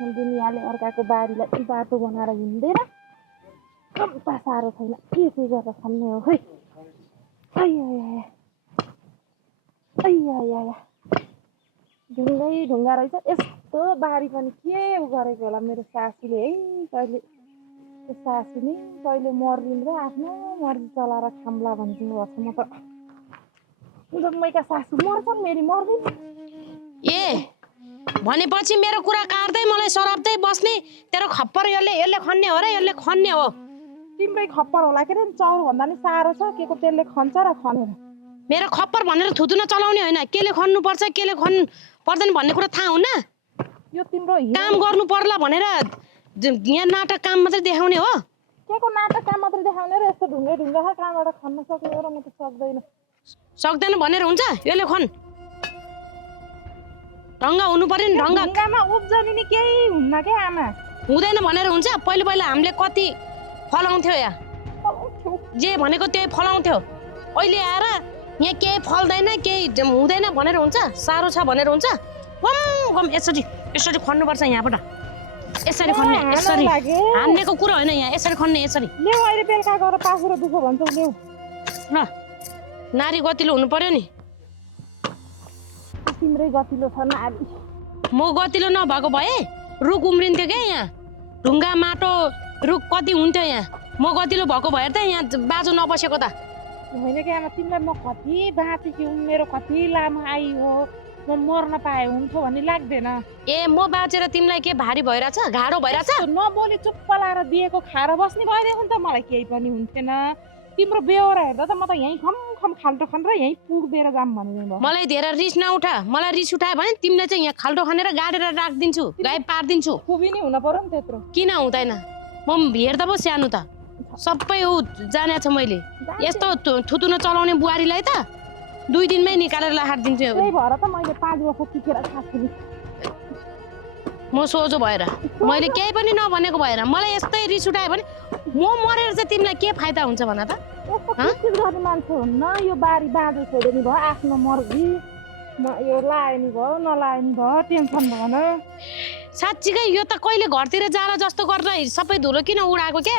दुनियाँले अर्काको बारीलाई बाटो बनाएर हिँड्दैन कम्ता साह्रो छैन के चाहिँ गरेर खन्ने हो खै ढुङ्गा रहेछ यस्तो बारी पनि के उ गरेको होला मेरो सासूले है कहिले सासू नि कहिले मर्दिनु र आफ्नो मर्जी चलाएर खाम्ला भनिदिनु भएको छ म त जम्मैका सासू मर्छन् मेरी मर्दिन् ए भनेपछि मेरो कुरा काट्दै मलाई सराप्दै बस्ने तेरो खप्पर यसले खन्ने हो र यसले खन्ने हो तिम्रै खप्पर होला के रे चाउर भन्दा नि साह्रो छ के को त्यसले खन्छ र खनेर मेरो खप्पर भनेर थुतुन चलाउने होइन केले खन्नु पर्छ केले खन्नु पर्दैन भन्ने कुरा थाहा हुन्न यो तिम्रो काम गर्नु पर्ला भनेर यहाँ नाटक काम मात्रै देखाउने हो के को नाटक काम मात्रै देखाउने र यस्तो ढुङ्गा कामबाट खन्न सक्यो र म त सक्दैन भनेर हुन्छ यसले खन ढङ्गा हुनु पर्यो नि ढङ्गामा उब्जनी नि केही हुन्न के आमा हुँदैन भनेर हुन्छ पहिला हामीले कति फलाउँथ्यो यहाँ जे भनेको त्यही फलाउँथ्यो अहिले आएर यहाँ केही फल्दैन केही हुँदैन भनेर हुन्छ साह्रो छ भनेर हुन्छ गम यसरी खन्नुपर्छ यहाँबाट यसरी खन्ने यसरी हान्नेको कुरा होइन यहाँ यसरी खन्ने यसरी ल्याउ अहिले बेलुका गएर पाखुरो दुखो भन्छ ल्याउ ल नारी गतिलो हुनु पर्यो नि तिम्रै गतिलो छ नारी म गतिलो नभएको भए रुख उम्रिन्थ्यो क्या यहाँ ढुङ्गा माटो रुख कति हुन्थ्यो यहाँ म गतिलो भएको भएर त यहाँ बाजो नबसेको त होइन कि आमा तिमीलाई म कति बाँचेकी हुँ मेरो कति लामो आयु हो म मर्न पाए हुन्थ्यो भन्ने लाग्दैन ए म बाँचेर तिमीलाई के भारी भइरहेछ गाह्रो भइरहेछ नबोली चुप्प लाएर दिएको खाएर बस्ने भइदिएको नि त मलाई केही पनि हुन्थेन तिम्रो बेहोरा हेर्दा त म त यहीँ खम खाल्टो खनेर यहीँ पुग्देर जाम भनेर मलाई धेरै रिस नउठा मलाई रिस उठायो भने तिमीले चाहिँ यहाँ खाल्टो खनेर गाडेर राखिदिन्छु गायब पारिदिन्छु खुबी नै हुन पर्यो नि त्यत्रो किन हुँदैन म हेर्दा पो सानो त सबै ऊ जाने छ मैले यस्तो थुतुन चलाउने बुहारीलाई त 2 दिनमै निकालेर लाहारिदिन्छु त्यही भएर त मैले 5 वर्ष टिकेर सासु म सोझो भएर मैले केही पनि नभनेको भएर मलाई यस्तै रिस उठायो भने म मरेर चाहिँ तिमीलाई के फाइदा हुन्छ भन त यस्तो गर्ने मान्छे हुन्न यो बारी बाँझो छोड्यो नि भयो आफ्नो मर्जी यो लायो नि भयो नलायो नि भयो टेन्सन भएन साँच्चीकै यो त कहिले घरतिर जाला जस्तो गरेर सबै धुलो किन उडाएको के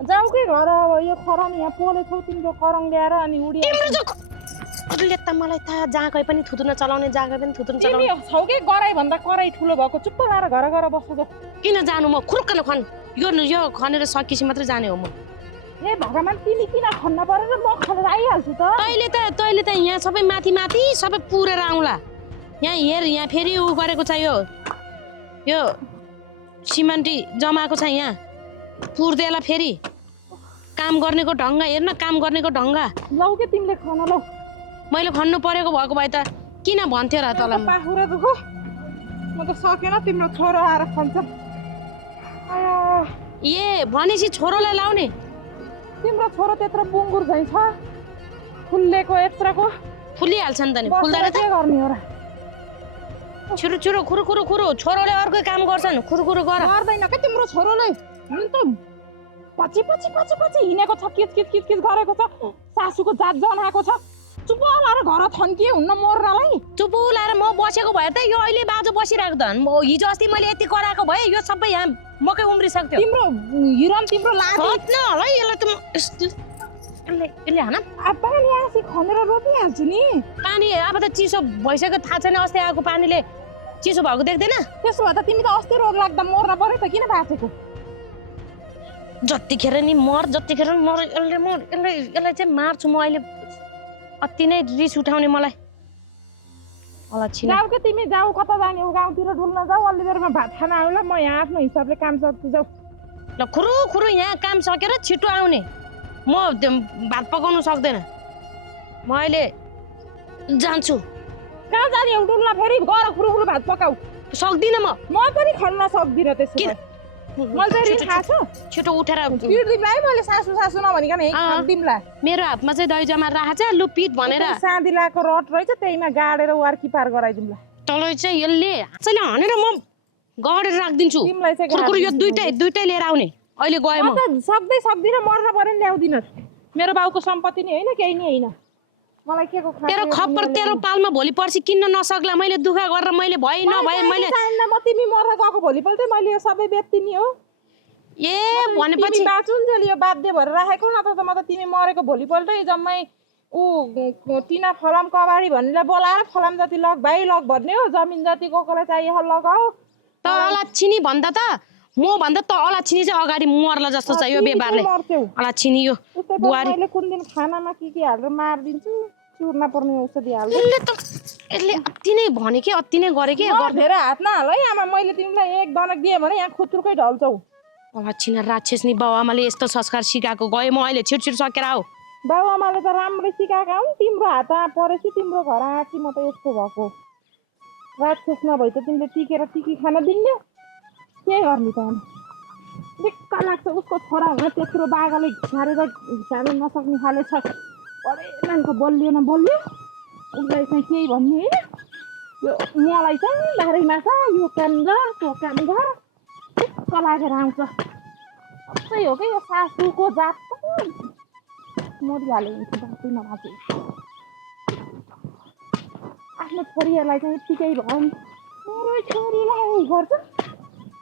जाऊ के घर अब यो खरङ यहाँ पोले छौ तिम्रो करङ ल्याएर अनि उडी तिम्रो त मलाई थाहा जहाँ गए पनि थुतुन चलाउने जहाँ गए पनि थुतुन चलाउने तिमी छौ के गराइ भन्दा कराइ ठुलो भएको चुप्प लाएर घर बस्छु किन जानु म खुर्कन खन यो खनेर सकिएपछि मात्रै जाने हो म ए भगवान तिमी किन खन्न पर्यो र म खनेर आइहाल्छु त तैले त यहाँ सबै माथि सबै पुरेर आउँला यहाँ हेर यहाँ फेरि उ गरेको छ यो सिमेन्टी जमाएको छ यहाँ पुर्देला फेरि काम गर्नेको ढङ्गा हेर्न काम गर्नेको ढङ्गा लौ के तिमीले खन लौ मैले खन्नु परेको भएको भए त किन भन्थ्यो र तँलाई पाखुरा दुखो म त सकेन तिम्रो छोरो आएर खन्छ ए भनेपछि छोरोलाई लाउने तिम्रो छोरो त्यत्रो बुङ्गुर झैँ छ फुल्लेको यत्रको फुलिहाल्छ नि त नि फुल्दैन त के गर्ने हो र छुरु खुरु छोरोले अर्कै काम गर्छन् खुरु गर गर्दैन के तिम्रो छोरोले हुन त पछि हिँडेको छ किच गरेको छ सासूको जात जनाएको छ चुप लाएर घर थन्किए हुन्न मर्नलाई चुप लाएर म बसेको भए त यो अहिले बाजो बसिरहेको त हिजो अस्ति मैले यति कराएको भए यो सबै यहाँ मकै उम्रिसक्थ्यो तिम्रो हिरन तिम्रो लाग्छ है यसले हान पानी आसी खनेर रोपिहाल्छु नि पानी अब त चिसो भइसक्यो थाहा छैन अस्ति आएको पानीले चिसो भएको देख्दैन त्यसो भए त तिमी त अस्ति रोग लाग्दा मर्न पर्यो त किन बाँचेको जतिखेर नि जतिखेर मर यसलाई चाहिँ मार्छु म अहिले अति नै रिस उठाउने मलाई जाऊ के तिमी जाऊ कता जाने हो गाउँतिर ढुल्न जाऊ अलि बेरमा भात खान आउला म यहाँ आफ्नो हिसाबले काम सक्छु जाऊ ल खुरु यहाँ काम सकेर छिटो आउने म भात पकाउनु सक्दैन म अहिले जान्छु कहाँ जाने हो ढुल्न फेरि गएर खुरु भात पकाऊ सक्दिनँ म पनि खन्न सक्दिनँ त्यसो मलाई चाहिँ थाहा छ छिटो उठेर पिट्दिमलाई मैले सासु नभनिकन खादिमला मेरो हातमा चाहिँ दही जमा राखेछ लु पिट भनेर साँदिलाको रट रहेछ त्यहीमा गाडेर वार्की पार गराइदिमला तँलाई चाहिँ यसले हातले हानेर म गडेर राखिदिन्छु तिमीलाई चाहिँ यो दुईटै लिएर आउने अहिले गए म सक्दिनँ मर्न पर्यो नि ल्याउदिन मेरो बाउको सम्पत्ति नि होइन केही नि होइन मलाई के को तेरो खप्पर तेरो पालमा भोलि पर्सि किन्न नसक्ला मैले दुःख गरेर मैले भइ नभए मैले म तिमी मर्दा गएको भोलिपल्ट मैले यो सबै बेच्दिनी हो ए भनेपछि बाँचुन्जेल यो बाध्य भएर राखेको नत्र त म त तिमी मरेको भोलिपल्टै जम्मै टिना फलाम कबाडी भन्नेलाई बोलाएर फलाम जति लग भाइ लग भन्ने हो जमिन जति कोकोलाई चाहिए लगाऊ त अलाछिनी भन्दा त म भन्दा त अलाछिनी चाहिँ अगाडि मर्ला जस्तो छ यो व्यवहारले अलाछिनी यो बुहारी मैले कुन दिन खानामा के हालेर मारिदिन्छु चुर्न पर्ने औषधि हाल्छु यसले अति नै भने के अति नै गरे के गरेर हात नहाल है आमा मैले तिमीलाई एक दनक दिएँ भने यहाँ खुत्रुकै ढल्छौ अलाछिना राक्षस नि बाउ आमाले यस्तो संस्कार सिकाएको गए म अहिले छिटछिट सकेर आऊ बाउ आमाले त राम्रै सिकाएका हुन् तिम्रो हातमा परेपछि तिम्रो घर आएपछि म त यस्तो भएको राक्षस नभए त तिमीले टिकेर टिकी खान दिन्थ्यौ के गर्ने त दिक्क लाग्छ उसको छोरा हुन त्यत्रो बागाले घिसारेर नसक्ने खाले छ अरे मान्छे बलियो न बलियो उसलाई चाहिँ केही भन्ने यो मलाई चाहिँ बारीमा छ यो काम गर त्यो काम गर दिक्क लागेर आउँछ सबै हो कि यो सासूको जात मरिहाल्यो हुन्छ बाँच्दै नबाँचे आफ्नो छोरीहरूलाई चाहिँ यत्तिकै भयो मेरो छोरीलाई गर्छ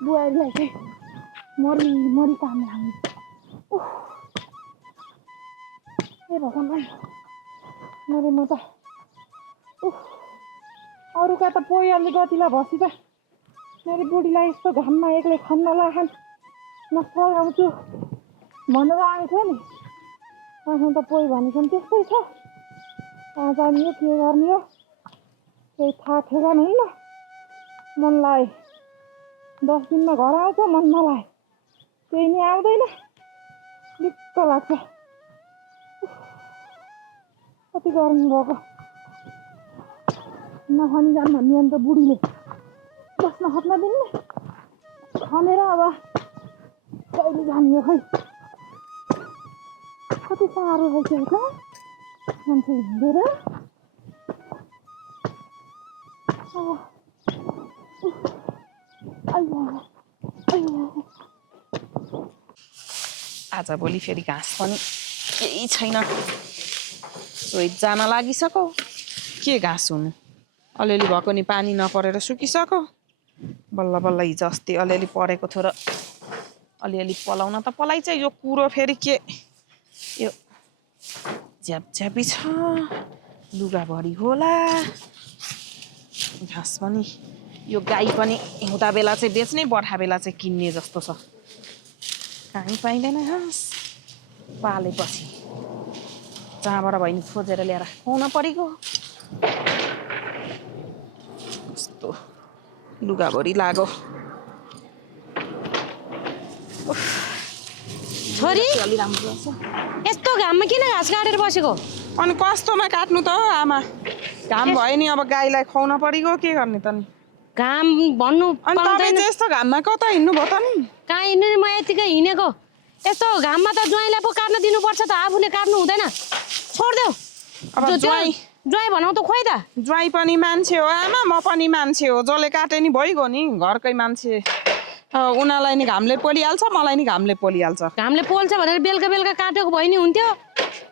बुहारीलाई चाहिँ मरि मरि काम लाग्ने ए भगवान् मरे म त अरूका त पोइहाल्ने गतिलाई भसी त मेरो बुढीलाई यस्तो घाममा एक्लै खन्न लाग्छन् नसगाउँछु भनेर आउँथ्यो नि आफ्नो त पोइ भनेको त्यस्तै छ कहाँ जाने हो के गर्ने हो केही थाहा ठेगान हुन्न मनलाई 10 दिनमा घर आउँछ मन नलाए केही नि आउँदैन दिक्क लाग्छ कति गर्नु भएको नखानी जानु भन्ने अन्त बुढीले बस्न खप्न दिन्न खनेर अब कहिले जाने हो खै कति साह्रो रहेछ मान्छे हिँडेर आज भोलि फेरि घाँस पनि केही छैन सोही जान लागिसक्यो के घाँस हुनु अलिअलि भएको नि पानी नपरेर सुकिसक्यो बल्ल बल्ल हिजो अस्ति अलिअलि परेको थियो र अलिअलि पलाउन त पलाइन्छ यो कुरो फेरि के यो झ्यापझ्यापी छ लुगाभरि होला घाँस पनि यो गाई पनि हिउँदा बेला चाहिँ बेच्ने बर्खा बेला चाहिँ किन्ने जस्तो छ कहीँ पाइँदैन घाँस पालेपछि जहाँबाट भए नि खोजेर ल्याएर खुवाउन परेको कस्तो लुगाभरि लाग्यो छोरी अलि राम्रो छ यस्तो घाममा किन घाँस काटेर बसेको अनि कस्तोमा काट्नु त आमा घाम भयो नि अब गाईलाई खुवाउन परेको के गर्ने त नि घाम भन्नु अनि तपाईँ चाहिँ यस्तो घाममा कता हिँड्नु भयो त नि कहाँ हिँड्नु नि म यतिकै हिँडेको यस्तो घाममा त ज्वाइँलाई पो काट्न दिनुपर्छ त आफूले काट्नु हुँदैन छोड्देऊ अब ज्वाइँ भनौँ त खोइ त ज्वाइँ पनि मान्छे हो आमा म पनि मान्छे हो जसले काटे नि भइगयो नि घरकै मान्छे उनीहरूलाई नि घामले पोलिहाल्छ मलाई नि घामले पोलिहाल्छ घामले पोल्छ भनेर बेलुका बेलुका काटेको भइ नि हुन्थ्यो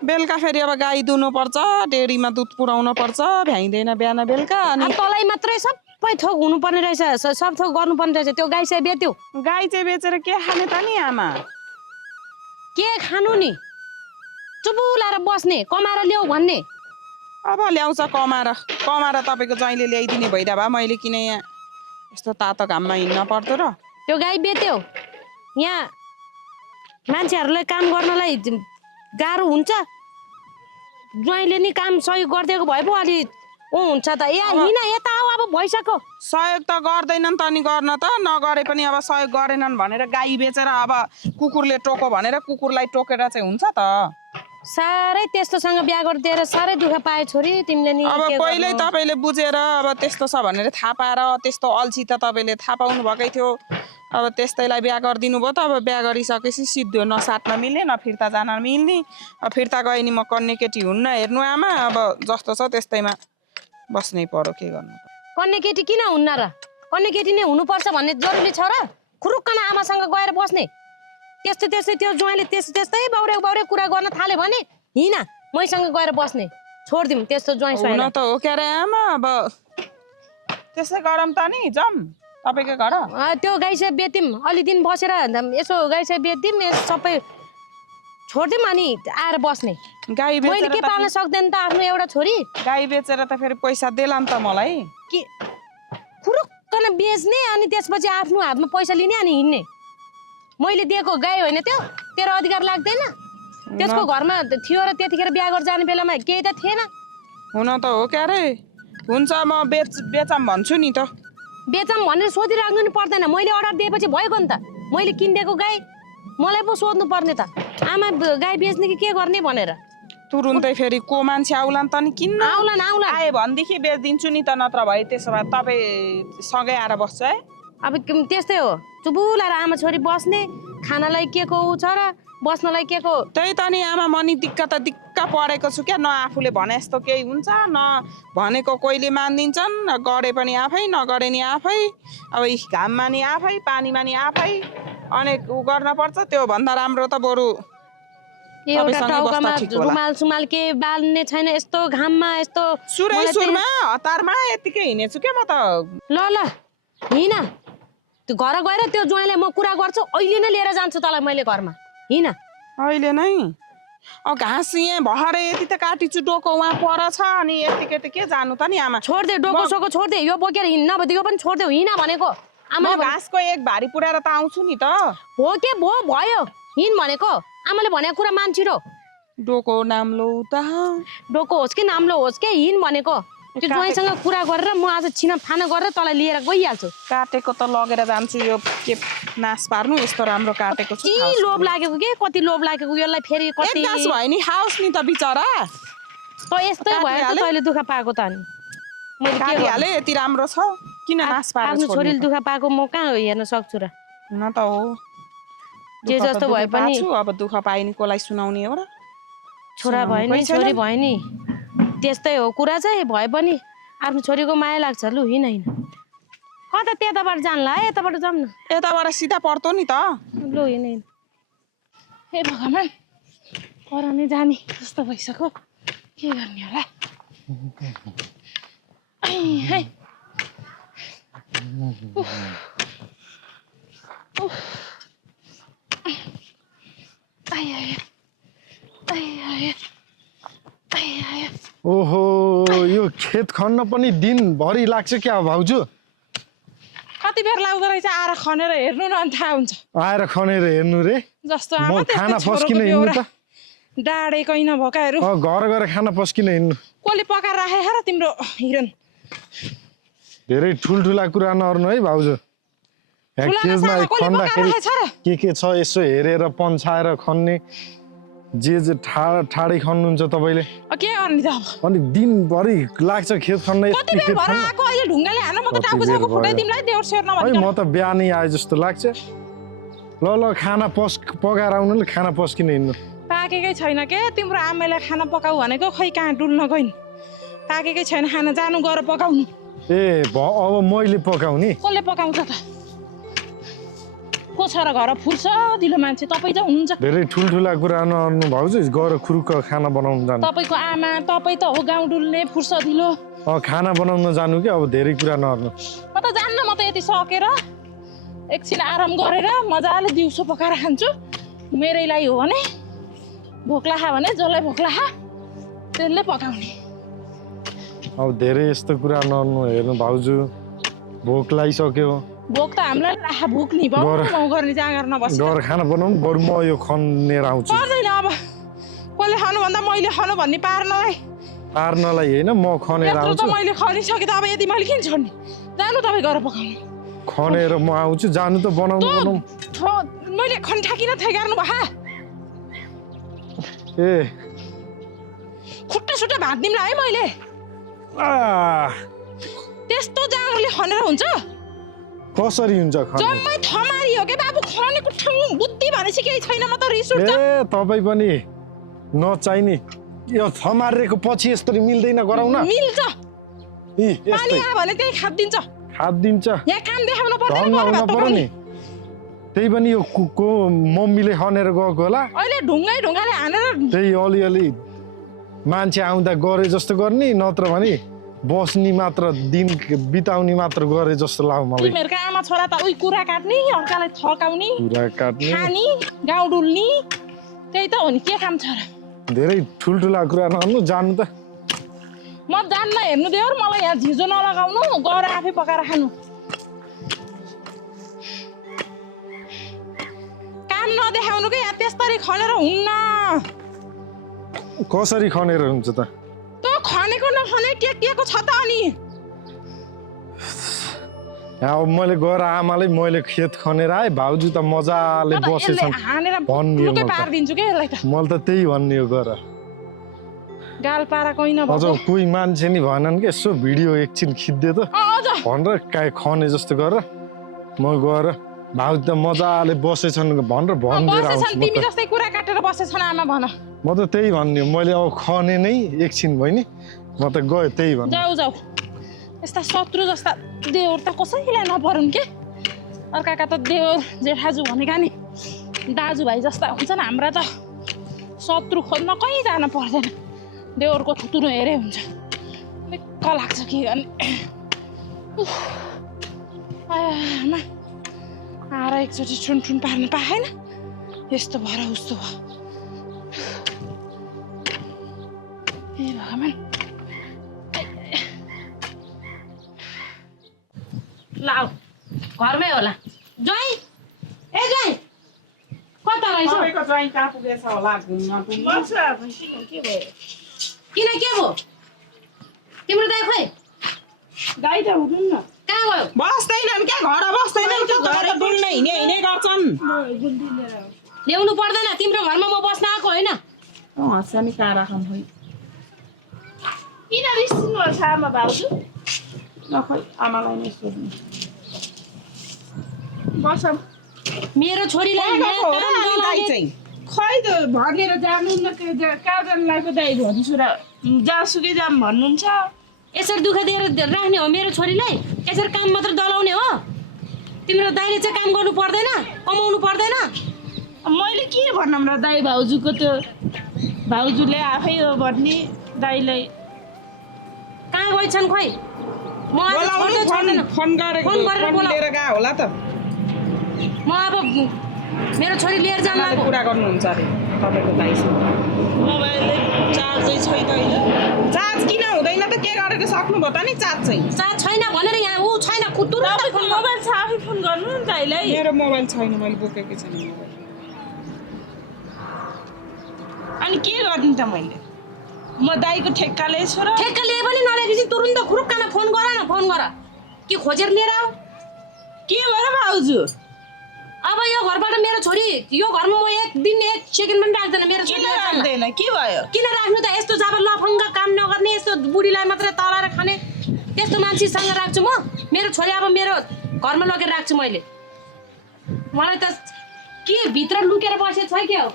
बेलुका फेरि अब गाई दुनुपर्छ डेरीमा दुध पुऱ्याउनु पर्छ भ्याइँदैन बिहान बेलुका अनि तँलाई मात्रै सबै थोक हुनुपर्ने रहेछ सब थोक गर्नुपर्ने रहेछ त्यो गाई चाहिँ बेच्यो गाई चाहिँ बेचेर के खाने त नि आमा के खानु नि चुबुलाएर बस्ने कमाएर ल्याऊ भन्ने अब ल्याउँछ कमाएर तपाईँको ज्वाइँले ल्याइदिने भइदा भए मैले किन यहाँ यस्तो तातो घाममा हिँड्न पर्दो र त्यो गाई बेच्यो यहाँ मान्छेहरूलाई काम गर्नलाई गाह्रो हुन्छ ज्वाइँले नि काम सहयोग गरिदिएको भए पो अलि हुन्छ त हिँड यता आऊ अब भइसक्यो सहयोग त गर्दैनन् त नि गर्न त नगरे पनि अब सहयोग गरेनन् भनेर गाई बेचेर अब कुकुरले टोको भनेर कुकुरलाई टोकेर चाहिँ हुन्छ त साह्रै त्यस्तोसँग बिहा गरिदिएर साह्रै दुःख पाए छोरी तिमीले नि अब पहिल्यै तपाईँले बुझेर अब त्यस्तो छ भनेर थाहा पाएर त्यस्तो अल्छी त तपाईँले थाहा पाउनु भएकै थियो अब त्यस्तैलाई बिहा गरिदिनु भयो त अब बिहा गरिसकेपछि सिद्धो नसाट्न मिल्ने न फिर्ता जान मिल्ने अब फिर्ता गए नि म कन्ने केटी हुन्न हेर्नु आमा अब जस्तो छ त्यस्तैमा बस्नै पर्यो के गर्नु कन्ने केटी किन हुन्न र कन्ने केटी नै हुनुपर्छ भन्ने जरुरी छ र खुरुक्कन आमासँग गएर बस्ने त्यस्तै त्यो ज्वाइँले त्यस्तै बाउरे कुरा गर्न थाल्यो भने हिँड मैसँग गएर बस्ने छोडिदिउँ त्यस्तो ज्वाइँ हुन स्वाइँलाई त हो के अरे आमा अब त्यसै गरौँ त नि जाऊँ तपाईँको घर त्यो गाई चाहिँ बेच्दिउँ अलि दिन बसेर यसो गाई चाहिँ बेच्दिउँ सबै छोडिदिउँ अनि आएर बस्ने गाई मैले बेचेर के पाल्न सक्दैन त आफ्नो एउटा छोरी गाई बेचेर त फेरि पैसा देला नि त मलाई के खुरुक्कन बेच्ने अनि त्यसपछि आफ्नो हातमा पैसा लिने अनि हिँड्ने मैले दिएको गाई होइन त्यो तेरो अधिकार लाग्दैन त्यसको घरमा थियो र त्यतिखेर बिहा गरेर जाने बेलामा केही त थिएन हुन त हो के अरे हुन्छ म बेचम भन्छु नि त बेचम भनेर सोधिराख्नु नि पर्दैन मैले अर्डर दिएपछि भएको नि त मैले किनिदिएको गाई मलाई पो सोध्नु पर्ने त आमा गाई बेच्ने कि के गर्ने भनेर तुरुन्तै फेरि को मान्छे आउला नि त नि किन्न आउला आए भनेदेखि बेचिदिन्छु नि त नत्र भए त्यसो भए तपाईँ सँगै आएर बस्छ है अब त्यस्तै हो चुबुलाएर आमा छोरी बस्ने खानालाई के को छ र बस्नलाई के को त्यही त नि आमा म नि दिक्क परेको छु क्या न आफूले भने जस्तो केही हुन्छ न भनेको कोहीले मानिदिन्छन् गरे पनि आफै नगरे नि आफै अब घाममा नि आफै पानीमा नि आफै अनेक उ गर्न पर्छ त्यो भन्दा राम्रो त बरु एउटा टाउकामा रुमाल सुमाल के बाल्ने छैन यस्तो घाममा यस्तो सुरमा हतारमा यतिकै हिँडेछु क्या म त ल हिँड त्यो घर गएर त्यो ज्वाइँलाई म कुरा गर्छु अहिले नै लिएर जान्छु तँलाई मैले घरमा हिँड अहिले नै अब घाँस यहाँ भरे यति त काटिछु डोको उहाँ पर छ अनि यतिकै त के जानु त नि आमा छोड्दे डोको सोको छोड्दे यो बोकेर हिँड्न नभए यो पनि छोड्दे हिँड भनेको आमाले घाँसको एक भारी पुऱ्याएर त आउँछु नि त हो के भयो हिँड भनेको आमाले भनेको कुरा मान छिटो डोको नाम्लो त डोको होस् कि नाम्लो होस् के हिँड भनेको त्यो ज्वाइँसँग कुरा गरेर म आज छिनाफाना गरेर तँलाई लिएर गइहाल्छु काटेको त लगेर जान्छु यो के नाश पार्नु यस्तो राम्रो काटेको छु कति लोभ लागेको के कति लोभ लागेको यसलाई फेरि कति एक गाँस भयो नि खाओस् नि त बिचरा त यस्तै भयो त तैँले दुःख पाएको त अनि मैले काटिहाले यति राम्रो छ किन नाश पार्नु आफ्नो छोरीले दुःख पाएको म कहाँ हेर्न सक्छु र न त हो जे जस्तो भए पनि अब दुःख पाइने कोलाई सुनाउने हो र छोरा भयो नि छोरी भयो नि त्यस्तै हो कुरा चाहिँ भए पनि आफ्नो छोरीको माया लाग्छ लु हिँड कता त्यताबाट जान्ला है यताबाट जाऊँ न यताबाट सिधा पर्तो नि त लु हिँड हे भगवान् कराउने जाने जस्तो भइसक्यो के गर्ने होला ओहो यो खेत खन्न पनि दिनभरि लाग्छ क्या भाउजू कति बेर लाग्दो रहेछ आएर खनेर हेर्नु न अनि थाहा हुन्छ आएर खनेर हेर्नु रे जस्तो म खाना पस्किन हिँड्नु त डाडेकै नभएकाहरू घर गएर खाना पस्किन हिँड्नु कसले पकाएर राखेको र तिम्रो हिरन धेरै ठुल्ठुला कुरा नर्नु है भाउजू खेतमा खन्दाखेरि के छ यसो हेरेर पन्छाएर खन्ने जे ठाडै खन्नुहुन्छ तपाईँले के गर्ने त अब अनि दिनभरि लाग्छ खेत खन्न कति बेर भएर आएको अहिले ढुङ्गाले हान्न म त टाउको छाउको फुटाइदिमलाई देउर सेर नभनिकन म त बिहानै आए जस्तो लाग्छ ल खाना पकाएर आउनु ल खाना पस्किन हिँड्नु पाकेकै छैन के तिम्रो आमालाई खाना पकाऊ भनेको खै कहाँ डुल्न गइन् पाकेकै छैन खाना जानु गएर पकाउनु ए अब मैले पकाउने कसले पकाउँछ त को छ र घर फुर्छ दिलो मान्छे तपाईँ चाहिँ हुनुहुन्छ धेरै ठुल्ठुला कुरा नर्नु भाउजू गएर खुरुक्क खाना बनाउनु जानु तपाईँको आमा तपाईँ त हो गाउँ डुल्ने फुर्सदिलो खाना बनाउन जानु कि अब धेरै कुरा नर्नु म त जान्न म त यति सकेर एकछिन आराम गरेर मजाले दिउँसो पकाएर खान्छु मेरैलाई हो भने भोक लाग्यो भने जसलाई भोक लाग्यो त्यसले पकाउने अब धेरै यस्तो कुरा नर्नु हेर्नु भाउजू भोक लागिसक्यो भोक त हामीलाई राखा भोक नि भयो गर्ने जाँगर नबस्छ गएर खाना बनाउनु बरु म यो खनेर आउँछु पर्दैन अब कसले खानु भन्दा मैले खानु भन्ने पार्नलाई होइन म खनेर आउँछु मैले खनिसकेँ त अब यदि मैले किन छोड्ने जानु तपाईँ गएर पकाउनु खनेर म आउँछु जानु त बनाउनु मैले खन्ठा किन थैगार्नु भा ए खुट्टा सुट्टा भाँदिमला है मैले त्यस्तो जाँगरले खनेर हुन्छ कसरी हुन्छ जम्मै थमारी हो के बाबु खनेको ठाउँ बुद्धि भनेपछि केही छैन म त रिस उठ्छ ए तपाईँ पनि नचाहिने यो थमारेको पछि यस्तरी मिल्दैन गराउन मिल्छ पानी आयो भने त्यही खादिन्छ यहाँ काम देखाउनु पर्दैन नि त्यही पनि यो मम्मीले खनेर गएको होला अहिले ढुङ्गाले हानेर त्यही अलिअलि मान्छे आउँदा गरे जस्तो गर्ने नत्र भने बस्ने मात्र दिन बिताउने मात्र गरे जस्तो लाग्यो मलाई तिमीहरुका आमा छोरा त उही कुरा काट्ने अर्कालाई थकाउने कुरा काट्ने खानी गाउँ डुल्ने त्यही त हो नि के काम छ र धेरै ठुल्ठुला कुरा नगर्नु जानु त म जान्न हेर्नु देऊ मलाई यहाँ झिजो नलगाउनु गएर आफै पकाएर खानु काम नदेखाउनु के यहाँ त्यस्तरी खनेर हुन्न कसरी खनेर हुन्छ त त खनेको नखने टेकिएको छ त अनि अब मैले गएर आमाले मैले खेत खनेर आएँ भाउजू त मजाले बसेछन् हानेर भन्ने लुकै पारिदिन्छु के यसलाई त मैले त त्यही भन्ने हो गर गाल पारा कोही अझ नभएको कोही मान्छे नि भएनन् कि यसो भिडियो एकछिन खिच्दे त अझ भनेर काहीँ खने जस्तो गरेर म गएर भाउजू त मजाले बसेछन् भनेर भनिदिएर आउँछु बसेछन् तिमी जस्तै कुरा काटेर बसेछन् आमा भन म त त्यही भन्ने हो मैले अब खने नै एकछिन भयो नि म त गएँ त्यही भन्नु जाऊ जाऊ यस्ता शत्रु जस्ता देवर त कसैलाई नपरुन् के अर्काका त देवर जेठाजु भनेका नि दाजुभाइ जस्ता हुन्छन् हाम्रा त शत्रु खोज्न कहीँ जान पर्दैन देवरको थुतुरो हेरे हुन्छ दिक्क लाग्छ के गर्ने आमा आएर एकचोटि छुनछुन पार्न पाएन यस्तो भएर उस्तो भयो ए भगवान् लाउ घरमै होला ज्वाइँ ए ज्वाइँ कता रहेछ सबैको ज्वाइँ कहाँ पुगेछ होला घुम्न डुल्न के भयो किन के भयो तिम्रो दाइ खोइ दाइ त हुनुहुन्न कहाँ गयो बस्दैनन् क्या घर बस्दैनन् त्यो घर डुल्न हिँडे गर्छन् ल्याउनु पर्दैन तिम्रो घरमा म बस्न आएको होइन हँस्यानी कहाँ राखौँ खोइ किन रिसिनु भएको छ आमा भाउजू नखै आमालाई नै सोध्नु बस मेरो छोरीलाई यहाँ काम नलागे। खै त भनेर जानुहुन्न कहाँ जानु लागेको दाइ भन्छु र जहाँसुकै जाम भन्नुहुन्छ यसरी दुःख दिएर राख्ने हो मेरो छोरीलाई यसरी काम मात्र डलाउने हो तिम्रो दाइले चाहिँ काम गर्नु पर्दैन कमाउनु पर्दैन मैले के भन्नु र दाइ भाउजूको त भाउजूले आफै हो भन्ने दाइलाई कहाँ गएछन् खोइ म आज छोड्दै छोड्दैन फोन गरेर बोलाऊ लिएर गए होला त म अब मेरो छोरी लिएर जान आमाले लाग्यो कुरा गर्नुहुन्छ अरे तपाईँको दाइसँग मोबाइलले चार्जै छैन चार्ज किन हुँदैन त के गरेर सक्नु भयो त नि चार्ज चाहिँ साथ छैन भनेर यहाँ ऊ छैन तुरुन्तै फोन मोबाइल छ आफै फोन गर्नु नि दाइलाई मेरो मोबाइल छैन मैले बोकेकै छैन मोबाइल अनि के गर्नु त मैले म दाइको ठेक्का लिएछु र ठेक्का लिए पनि नलिएपछि तुरुन्त खुरुक्कान फोन गर न फोन गर के खोजेर लिएर आऊ के भएर भाउजू अब यो घरबाट मेरो छोरी यो घरमा म एक दिन एक सेकेन्ड पनि राख्दैन मेरो किन छोरी राख्दैन के भयो किन राख्नु त यस्तो जब लफङ्ग काम नगर्ने यस्तो बुढीलाई मात्रै तलाएर खाने त्यस्तो मान्छेसँग राख्छु म मेरो छोरी अब मेरो घरमा लगेर राख्छु मैले मलाई त के भित्र लुकेर बसेको छ के हो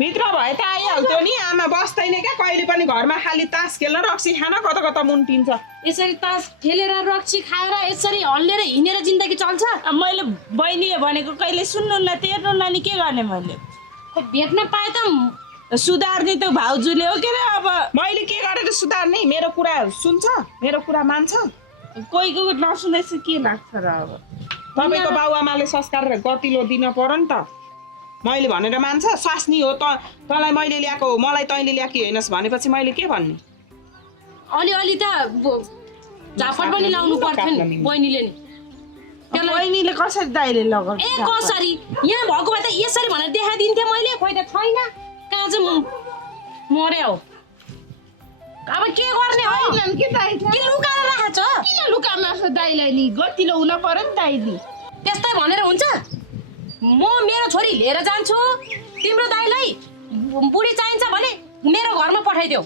भित्र भए त आइहाल्थ्यो नि आमा बस्दैन क्या कहिले पनि घरमा खालि तास खेल्न रक्सी खान कता कता मुन्टिन्छ यसरी तास खेलेर रक्सी खाएर यसरी हल्लेर हिँडेर जिन्दगी चल्छ अब मैले बहिनीले भनेको कहिले सुन्नुहुन्न तेर्नुहुन्न नि के गर्ने मैले खोइ भेट्न पाए त सुधार्ने त भाउजूले हो के अरे अब मैले के गरेर सुधार्ने मेरो कुरा सुन्छ मेरो कुरा मान्छ कोही कोही नसुनेपछि के लाग्छ र अब तपाईँको बाबुआमाले संस्कार गतिलो दिन पर्यो नि त मैले भनेर मान्छ स्वास्नी हो तँलाई मैले ल्याएको हो मलाई तैँले ल्याएकी होइनस् भनेपछि मैले के भन्ने अलि त झापड पनि लाउनु पर्थ्यो नि बहिनीले नि बहिनीले कसरी दाइले लगाउँछ ए कसरी यहाँ भएको भए त यसरी भनेर देखाइदिन्थेँ मैले खोइ त छैन कहाँ चाहिँ मर्यो हो अब के गर्ने हो के दाइ के लुकाएर राखेको छ किन लुकामा दाइलाई नि गतिलो हुन पर्यो नि दाइले त्यस्तै भनेर हुन्छ म मेरो छोरी लिएर जान्छु तिम्रो दाइलाई बुढी चाहिन्छ भने मेरो घरमा पठाइदेऊ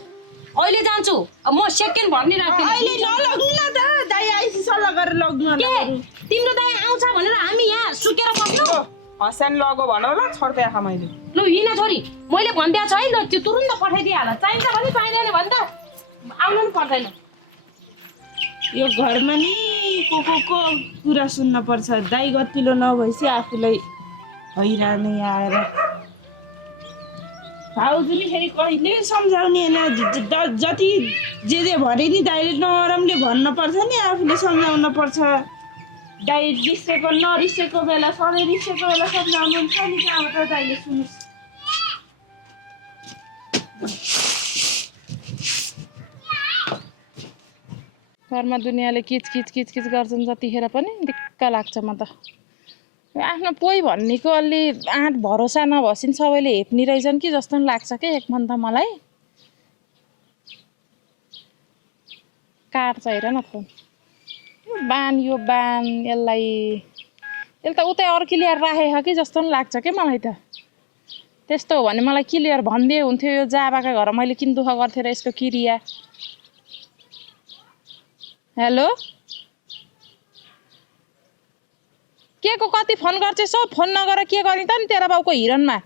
अहिले जान्छु म सेकेन्ड भर्नी राख्दिनँ अहिले नलग्नु न त दाइ आइसी सल्लाह गरेर लग्नु के तिम्रो दाइ आउँछ भनेर हामी यहाँ सुकेर बस्नु हस्यान लगो भन ल छोड्दै आँखा मैले लु हिँड छोरी मैले भनिदिएको छु है ल त्यो तुरुन्त पठाइदिइहाल चाहिन्छ भने चाहिँदैन भने त आउनु पनि पर्दैन यो घरमा नि को कुरा सुन्न पर्छ दाइ गतिलो नभएपछि आफूलाई हैरानी आएर भाउजूले फेरि कहिले सम्झाउने होइन जति जे भने नि दाइले नरमले भन्नुपर्छ नि आफूले सम्झाउन पर्छ दाइ रिसेको नरिसेको बेला सधैँ रिसेको बेला सम्झाउनुहुन्छ नि कहाँबाट दाइले सुन्नुहोस् घरमा दुनियाँले किच किच किच किच गर्छन् जतिखेर पनि दिक्क लाग्छ म त आफ्नो पोइ भन्नेको अलि आँट भरोसा नभसिन सबैले हेप्ने रहेछन् कि जस्तो पनि लाग्छ कि एक मन त मलाई काट्छ हेर न फोन बान यो बान यसले त उतै अर्की ल्याएर राखेको कि जस्तो पनि लाग्छ कि मलाई त त्यस्तो हो भने मलाई क्लियर भनिदिए हुन्थ्यो यो जाबाका घर मैले किन दुःख गर्थेँ र यसको क्रिया हेलो के को कति फोन गर्छौ फोन नगरेर के गर्ने त नि तेरो बाउको हिरनमा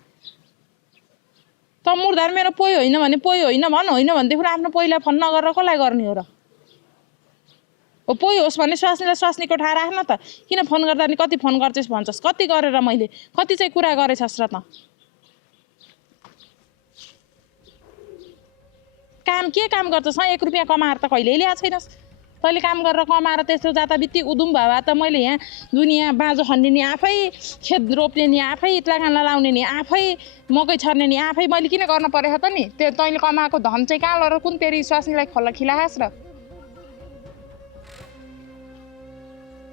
त मुर्दार मेरो पोइ होइन भने पोइ होइन भन होइन भनेदेखि आफ्नो पोइलाई फोन नगरेर कसलाई गर्ने हो र हो पोइ होस् भने स्वास्नीलाई स्वास्नीको ठाउँ राख्न त किन फोन गर्दा नि कति फोन गर्छस् भन्छस् कति गरेर मैले कति चाहिँ कुरा गरेछस् र त काम के काम गर्छस् 1 रुपियाँ कमाएर त कहिल्यै ल्याएको छैनस् तैँले काम गरेर कमाएर त्यस्तो जाता बित्ति उदुम भए त मैले यहाँ दुनियाँ बाँझो खन्ने नि आफै खेत रोप्ने नि आफै इत्ला खाना लाउने नि आफै मकै छर्ने नि आफै मैले किन गर्न परेको त नि त्यो तैँले कमाएको धन चाहिँ कहाँ लर कुन तेरी स्वास्नीलाई खिलाहास् र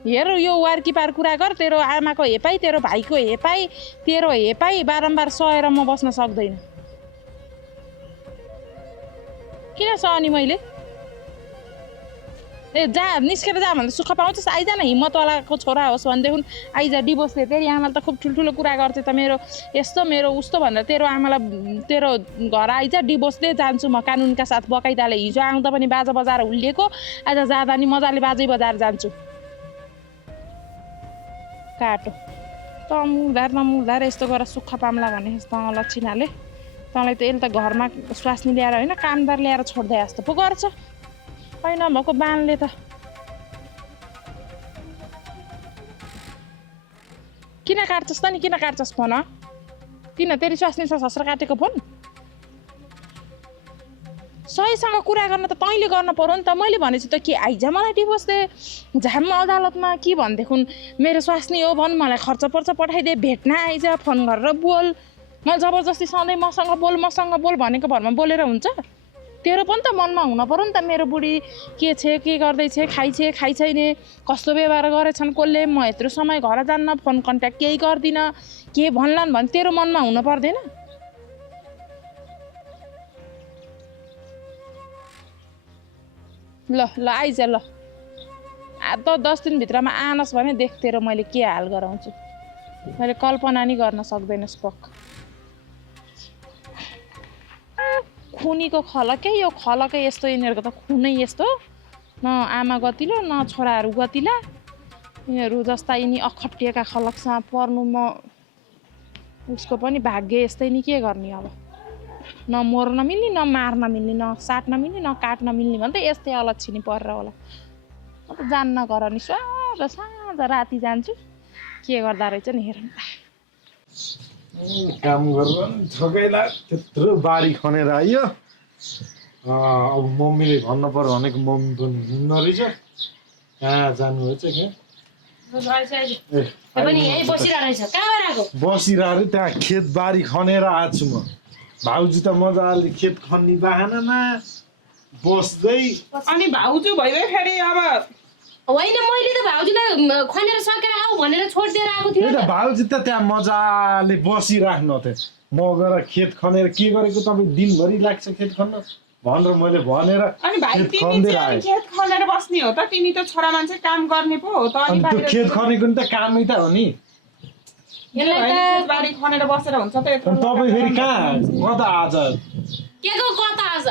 हेर यो वार्की पार कुरा गर तेरो आमाको हेपाई तेरो भाइको हेपाई तेरो हेपाई बारम्बार सहेर म बस्न सक्दैन किन सहनी मैले ए जा निस्केर जा भन्दा सुख पाउँछस् आइज न हिम्मतवालाको छोरा होस् भनेदेखि आइज डिभोर्सले तेरो आमाले त खुब ठुल्ठुलो कुरा गर्थे त मेरो यस्तो मेरो उस्तो भनेर तेरो आमालाई तेरो घर आइज डिभोर्सले जान्छु म कानुनका साथ बकाइदाले हिजो आउँदा पनि बाजा बजाएर हुल्लिएको आज जाँदा नि मजाले बाजै बजाएर जान्छु काटो तमुदार यस्तो गरेर सुख पाम्ला भने तँ लक्षिनाले तँलाई त यसले त घरमा स्वास्नी ल्याएर होइन कामदार ल्याएर छोड्दै जस्तो पो गर्छ होइन भएको बानले त किन काट्छस् त नि किन काट्छस् फोन किन तेरी स्वास्नी ससुरा काटेको फोन सहीसँग कुरा गर्न त तैँले गर्न पर्यो नि त मैले भनेछु त के आइज मलाई डिभोर्स दे झाम अदालतमा के भनेदेखि मेरो स्वास्नी हो भन् मलाई खर्च पर्छ पठाइदे भेट्न आइज फोन गरेर बोल म जबरजस्ती सधैँ मसँग बोल भनेको भरमा बोलेर हुन्छ तेरो पनि त मनमा हुन पर्यो नि त मेरो बुढी के छ के गर्दैछ खाइ छैन कस्तो व्यवहार गरेछन् कसले म यत्रो समय घर जान्न फोन कन्ट्याक्ट केही गर्दिनँ के भन्लान् भने तेरो मनमा हुन पर्दैन ल आइज ल त 10 दिनभित्रमा आनस् भने देख तेरो मैले के हाल गराउँछु मैले कल्पना नि गर्न सक्दैनस् पक्क खुनीको खलकै यो खलकै यस्तो यिनीहरूको त खुनै यस्तो न आमा गतिलो न छोराहरू गतिला यिनीहरू जस्ता यिनी अखटिएका खलकसँग पर्नु म उसको पनि भाग्य यस्तै नि के गर्ने अब न मर्न मिल्ने न मार्न मिल्ने न साट्न मिल्ने न काट्न मिल्ने भने त यस्तै अलक्षिनी परेर होला म त जान्न गर नि साँझ राति जान्छु के गर्दा रहेछ नि हेर काम गरेर थकै लाग्यो त्यत्रो बारी खनेर आइयो अब मम्मीले भन्नु पर्यो भनेको मम्मी पनि हिँड्न रहेछ कहाँ जानु रहेछ बसिरहेको त्यहाँ खेत बारी खनेर आएको छु म भाउजू त मजाले खेत खन्ने बाहनामा बस्दै अनि भाउजू भइबे फेरि अब होइन मैले त भाउजूलाई खनेर सकेर आऊ भनेर छोडिदिएर आएको थिएँ त भाउजू त त्यहाँ मजाले बसिराख्नु थियो म गएर खेत खनेर के गरेको तपाईँ दिनभरि लाग्छ खेत खन्न भनेर मैले भनेर अनि भाइ तिमी चाहिँ खेत खनेर बस्ने हो त तिमी त छोरा मान्छे काम गर्ने पो हो त अनि त्यो खेत खनेको नि त कामै त हो नि बारी खनेर बसेर हुन्छ त यत्रो तपाईँ फेरि कहाँ कता आज के को कता आज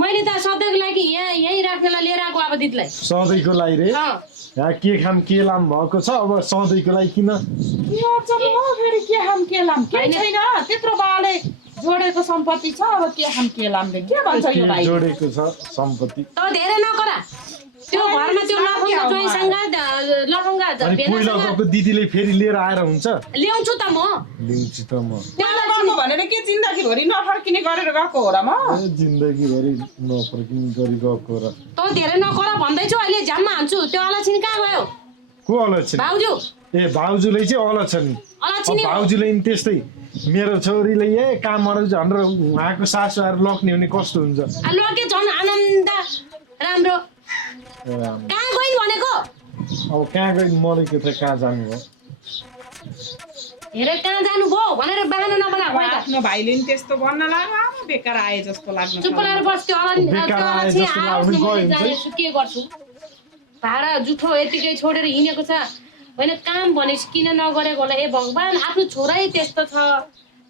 मैले त सधैँको लागि यही राख्नलाई लिएर आएको अब दिदीलाई सधैँको लागि रे यहाँ के खाम के लाम भएको छ अब सधैँको लागि किन फेरि के खाम के लाम के छैन त्यत्रो बाले जोडेको सम्पत्ति छ अब के खाम के लामले के भन्छ यो भाइ जोडेको छ सम्पत्ति त धेरै नकरा त्यो घरमा त्यो लफङ्गा जोइसँग लफङ्गा अनि पहिलाको दिदीले फेरि लिएर आएर हुन्छ ल्याउँछु त म लिन्छु त म त्यहाँ गएको भनेर के जिन्दगीभरि नफर्किने गरेर गएको हो र म जिन्दगीभरि नफर्किने गरी गएको र तँ धेरै नगर भन्दैछु अहिले झ्याममा हान्छु त्यो अलक्षिनी कहाँ गयो को अलक्षिनी भाउजू ए भाउजूले चाहिँ अलक्षिनी अलक्षिनी भाउजूले नि त्यस्तै मेरो छोरीले कामहरू झन् उहाँको सासु आएर लग्ने भने कस्तो हुन्छ लगे झन् आनन्द राम्रो कहाँ गइन् भनेको अब कहाँ गइन् मलाई के थाहा कहाँ जानु हो हेर कहाँ जानु भयो भनेर बाहना नबना आफ्नो भाइले नि त्यस्तो भन्न लाग्यो बेकार आए जस्तो लाग्नु चुप लाएर बस्थ्यो के गर्छु भाडा जुठो यतिकै छोडेर हिँडेको छ होइन काम भनेपछि किन नगरेको होला ए भगवान् आफ्नो छोरै त्यस्तो छ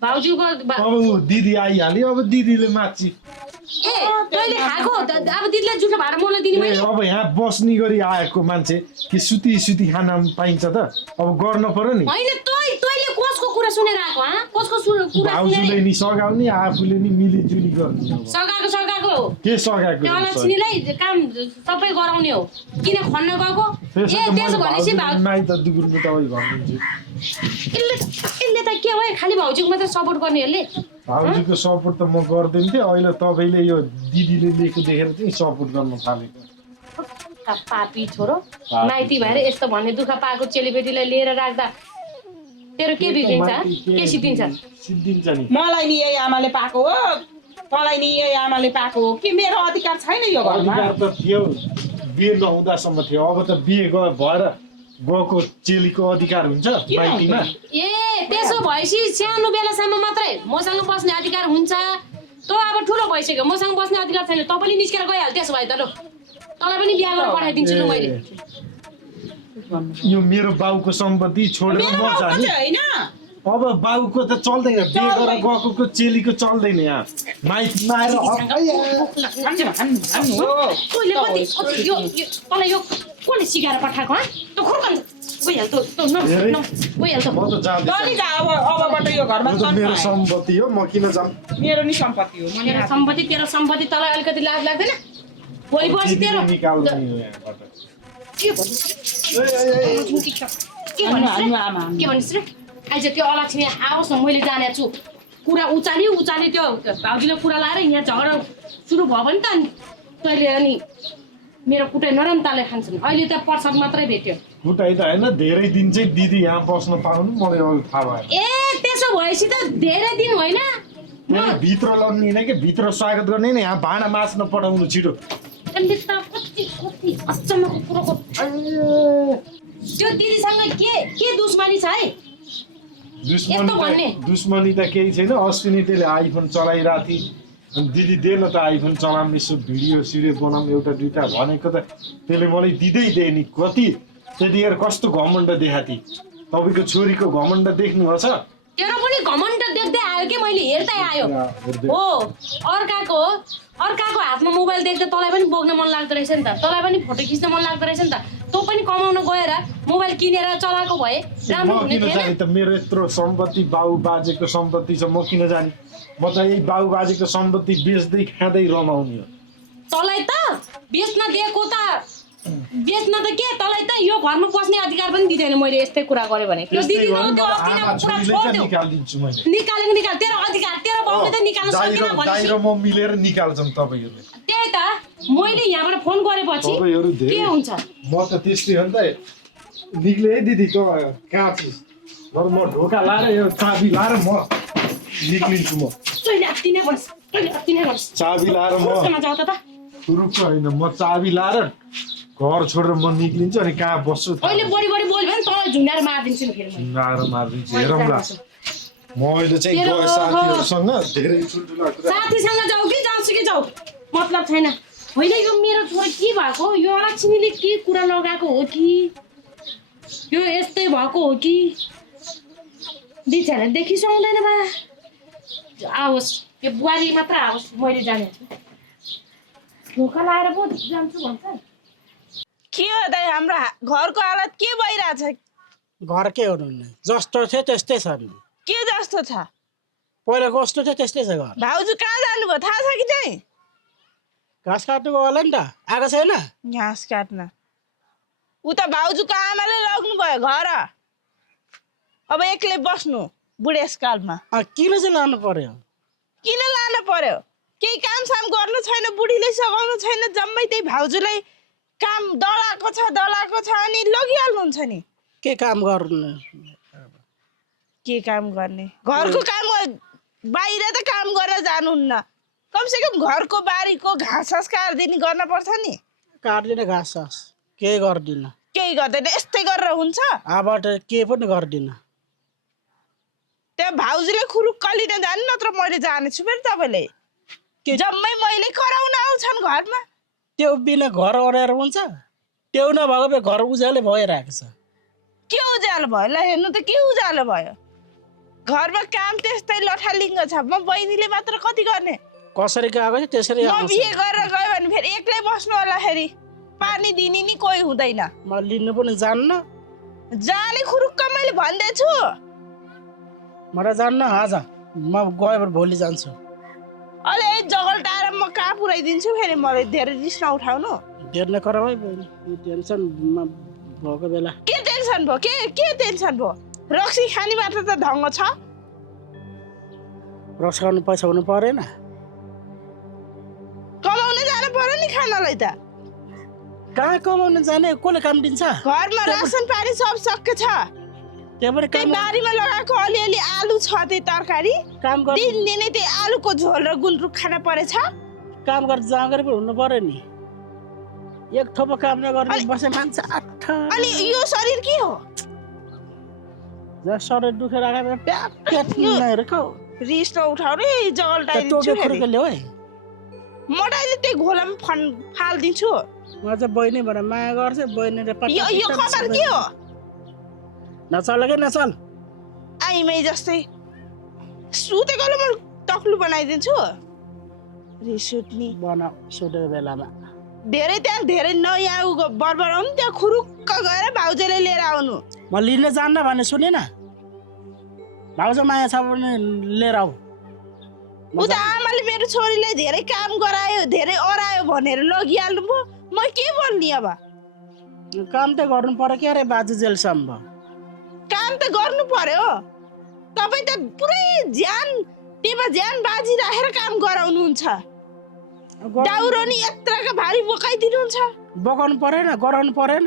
भाउजूको अब दिदी आइहाल्यो अब दिदीले माची ए तैँले खाएको अब दिदीलाई जुठो भाडा मलाई दिने मैले अब यहाँ बस्ने गरी आएको मान्छे कि सुती खाना पाइन्छ त अब गर्न पर्यो नि होइन तैँले कसको कुरा सुनेर आएको कसको कुरा भाउजूले नि सघाउने आफूले नि मिलिजुली गर्ने सगाएको के सघाएको त्यो अलक्षिनीलाई काम सबै गराउने हो किन खन्न गएको ए त्यसो भनेपछि माइ त दुगुरको दबाई भन्नुहुन्छ यसले त के भयो खालि भाउजूको मात्रै सपोर्ट गर्ने यसले भाउजूको सपोर्ट त म गर्दैन थिएँ अहिले तपाईँले यो दिदीले लिएको देखेर चाहिँ सपोर्ट गर्न थालेको पापी छोरो माइती भएर यस्तो भन्ने दुःख पाएको चेलीबेटीलाई लिएर राख्दा तेरो के बिग्रिन्छ के सिद्धिन्छ नि मलाई नि यही आमाले पाएको हो तँलाई नि यही आमाले पाएको हो कि मेरो अधिकार छैन यो घरमा अधिकार त थियो बिहे नहुँदासम्म थियो अब त बिहे भएर गएको चेलीको अधिकार हुन्छ माइतीमा ए त्यसो भएपछि सानो बेलासम्म मात्रै मसँग बस्ने अधिकार हुन्छ तँ अब ठुलो भइसक्यो मसँग बस्ने अधिकार छैन तँ पनि निस्केर गइहाल त्यसो भए त ल तँलाई पनि बिहा गरेर पठाइदिन्छु ल मैले यो मेरो बाउको सम्पत्ति छोडेर म जाने होइन अब बाउको त चल्दैन बिहे गरेर गएको चेलीको चल्दैन यहाँ माइतीमा आएर तँलाई यो कसले सिकाएर पठाएको तँ खुर्कन गइहाल अबबाट यो घरमा मेरो सम्पत्ति हो म किन जाऊँ मेरो नि सम्पत्ति हो तेरो सम्पत्ति तँलाई अलिकति लाज लाग्दैन भोलि पर्सि तेरो के भनिस् रे आइज त्यो अलक्षिनी आओस् न मैले जानेको छु कुरा उचाल्यो त्यो भाउजूले कुरा लाएर यहाँ झगडा सुरु भयो भने त तैँले अनि मेरो कुटाइ नरम ताले खान्छन् अहिले त प्रसाद मात्रै भेट्यो कुटाइ त होइन धेरै दिन चाहिँ दिदी यहाँ बस्न पाउनु मलाई अघि थाहा भयो ए त्यसो भएपछि त धेरै दिन होइन भित्र लग्ने कि भित्र स्वागत गर्ने नि यहाँ भाँडा मास्न पठाउनु छिटो कति अचम्मको कुरोको त्यो दिदीसँग के दुश्मनी छ है दुश्मनी त केही छैन अश्विनी त्यसले आइफोन चलाइरहेको थिएँ अनि दिदी दे न त आइफोन चलाउनु यसो भिडियो सिडियो बनाउनु एउटा दुइटा भनेको त त्यसले मलाई दिँदै नि कति त्यतिखेर कस्तो घमण्ड देखाएको थिएँ तपाईँको छोरीको घमण्ड देख्नुभएको छ तेरो पनि घमण्ड देख्दै आयो कि मैले हेर्दै आयो हो अर्काको हातमा मोबाइल देख्दा तँलाई पनि बोक्न मन लाग्दो रहेछ नि त तँलाई पनि फोटो खिच्न मन लाग्दो रहेछ नि त तँ पनि कमाउन गएर मोबाइल किनेर चलाएको भए राम्रो हुने थिएन त मेरो यत्रो सम्पत्ति बाउ बाजेको सम्पत्ति छ म किन जाने म त यही बाउ बाजेको सम्पत्ति बेच्दै खाँदै रमाउने हो तँलाई त बेच्न दिएको त बेच्न त के तँलाई त यो घरमा बस्ने अधिकार पनि दिँदैन मैले यस्तै कुरा गरेँ भने त्यो दिदी त्यो निकाल तेरो अधिकार तेरो बाउले त निकाल्न सकेन दाइ र म मिलेर निकाल्छौँ तपाईँहरूले त्यही त मैले यहाँबाट फोन गरेपछि के हुन्छ म त त्यस्तै हो नि त निक्ले है दिदी त कहाँ छु म ढोका लाएर यो चाबी लाएर म निक्लिन्छु म चाबी लाएर म रुख होइन म चाबी लाएर घर छोडेर म निक्लिन्छु अनि कहाँ बस्छु अहिले बढी बोल्यो भने तँलाई झुन्डाएर मारिदिन्छु नि फेरि मारिदिन्छु हेरौँ ल म अहिले चाहिँ गएँ साथीहरूसँग धेरै ठुल्ठुला कुरा साथीसँग जाऊ कि जाऊ मतलब छैन होइन यो मेरो छोरा के भएको यो अलक्षिनीले के कुरा लगाएको हो कि यो यस्तै भएको हो कि बिचरा देखि सुहाउँदैन बा आओस् यो बुहारी मात्र आओस् मैले जाने ढोका लाएर पो जान्छु भन्छ के हो दाइ हाम्रो घरको हालत के भइरहेछ घर के हुनु जस्तो थियो त्यस्तै छ नि के जस्तो छ पहिला कस्तो थियो त्यस्तै छ घर भाउजू कहाँ जानुभयो थाहा छ कि चाहिँ घाँस काट्नुको होला नि त आएको छैन घाँस काट्न उता भाउजूको आमाले लग्नु भयो घर अब एक्लै बस्नु बुढेसकालमा किन चाहिँ लानु पर्यो किन लानु पर्यो केही काम साम गर्नु छैन बुढीले सघाउनु छैन जम्मै त्यही भाउजूलाई काम दलाएको छ अनि लगिहाल्नुहुन्छ नि के काम गर्नु के काम गर्ने घरको काम बाहिर त काम गरेर जानुहुन्न कमसेकम घरको बारीको घाँस काट्दिने गर्न पर्छ नि काट्दिनँ घाँस केही गर्दिनँ केही गर्दैन यस्तै गरेर हुन्छ आबाट केही पनि गर्दिनँ त्यहाँ भाउजूले खुरुक्क लिन जानु नत्र मैले जानेछु फेरि तपाईँले जम्मै मैले कराउन आउँछन् घरमा त्यो बिना घर ओढेर हुन्छ त्यो नभएको भए घर उज्यालो भइरहेको छ के उज्यालो भयो ल हेर्नु त के उज्यालो भयो घरमा काम त्यस्तै लठालिङ्ग छ म बहिनीले मात्र कति गर्ने कसरी गएको छ त्यसरी म बिहे गरेर गयो भने फेरि एक्लै बस्नु होला फेरि पानी दिने नि कोही हुँदैन म लिनु पनि जान्न जाने खुरुक्क मैले भन्दैछु म त जान्न आज म गयो भने भोलि जान्छु अहिले जगल्टाएर म कहाँ पुऱ्याइदिन्छु फेरि मलाई धेरै रिस नउठाउनु धेर नकर है टेन्सन भएको बेला के टेन्सन भयो के टेन्सन भयो रक्सी खाने मात्र त ढङ्ग छ रक्सी खानु पैसा हुनु परेन कमाउन जानु पर्यो नि खानालाई त कहाँ कमाउनु जाने कसले काम दिन्छ घरमा रासन पानी सब सके छ त्यही बारीमा लगाएको अलिअलि आलु छ त्यही तरकारी काम गर्नु दिनदिनै त्यही आलुको झोल र गुन्द्रुक खान परेछ काम गरेर जाँगर पनि हुनु पर्यो नि एक थोपो काम नगर्ने बसे मान्छे अनि यो शरीर के हो शरीर दुखेर आएर प्याट प्याट नहेरेको रिस नउठाउने जगल्टाइदिन्छु फेरि मटाइले त्यही घोलामा फालिदिन्छु म चाहिँ बहिनी भनेर माया गर्छ बहिनीले यो खबर के हो नचल के नचल आइमै जस्तै सुतेकोले म टक्लु बनाइदिन्छु रिस उठ्ने बनाऊ सुतेको बेलामा धेरै नयाँ बरबर आउनु त्यहाँ खुरुक्क गएर भाउजूले लिएर आउनु म लिन जान्न भने सुने न भाउजू माया छ भने लिएर आऊ उता आमाले मेरो छोरीलाई धेरै काम गरायो धेरै अरायो भनेर लगिहाल्नु भयो म के भन्ने अब काम त गर्नु पर्यो के अरे बाजु जेलसम्म काम त गर्नु पर्यो तपाईँ त पुरै त्यहीमा ज्यान बाजी राखेर काम गराउनुहुन्छ दाउरो नि यत्रका भारी बोकाइदिनुहुन्छ बोकाउनु परेन गराउनु परेन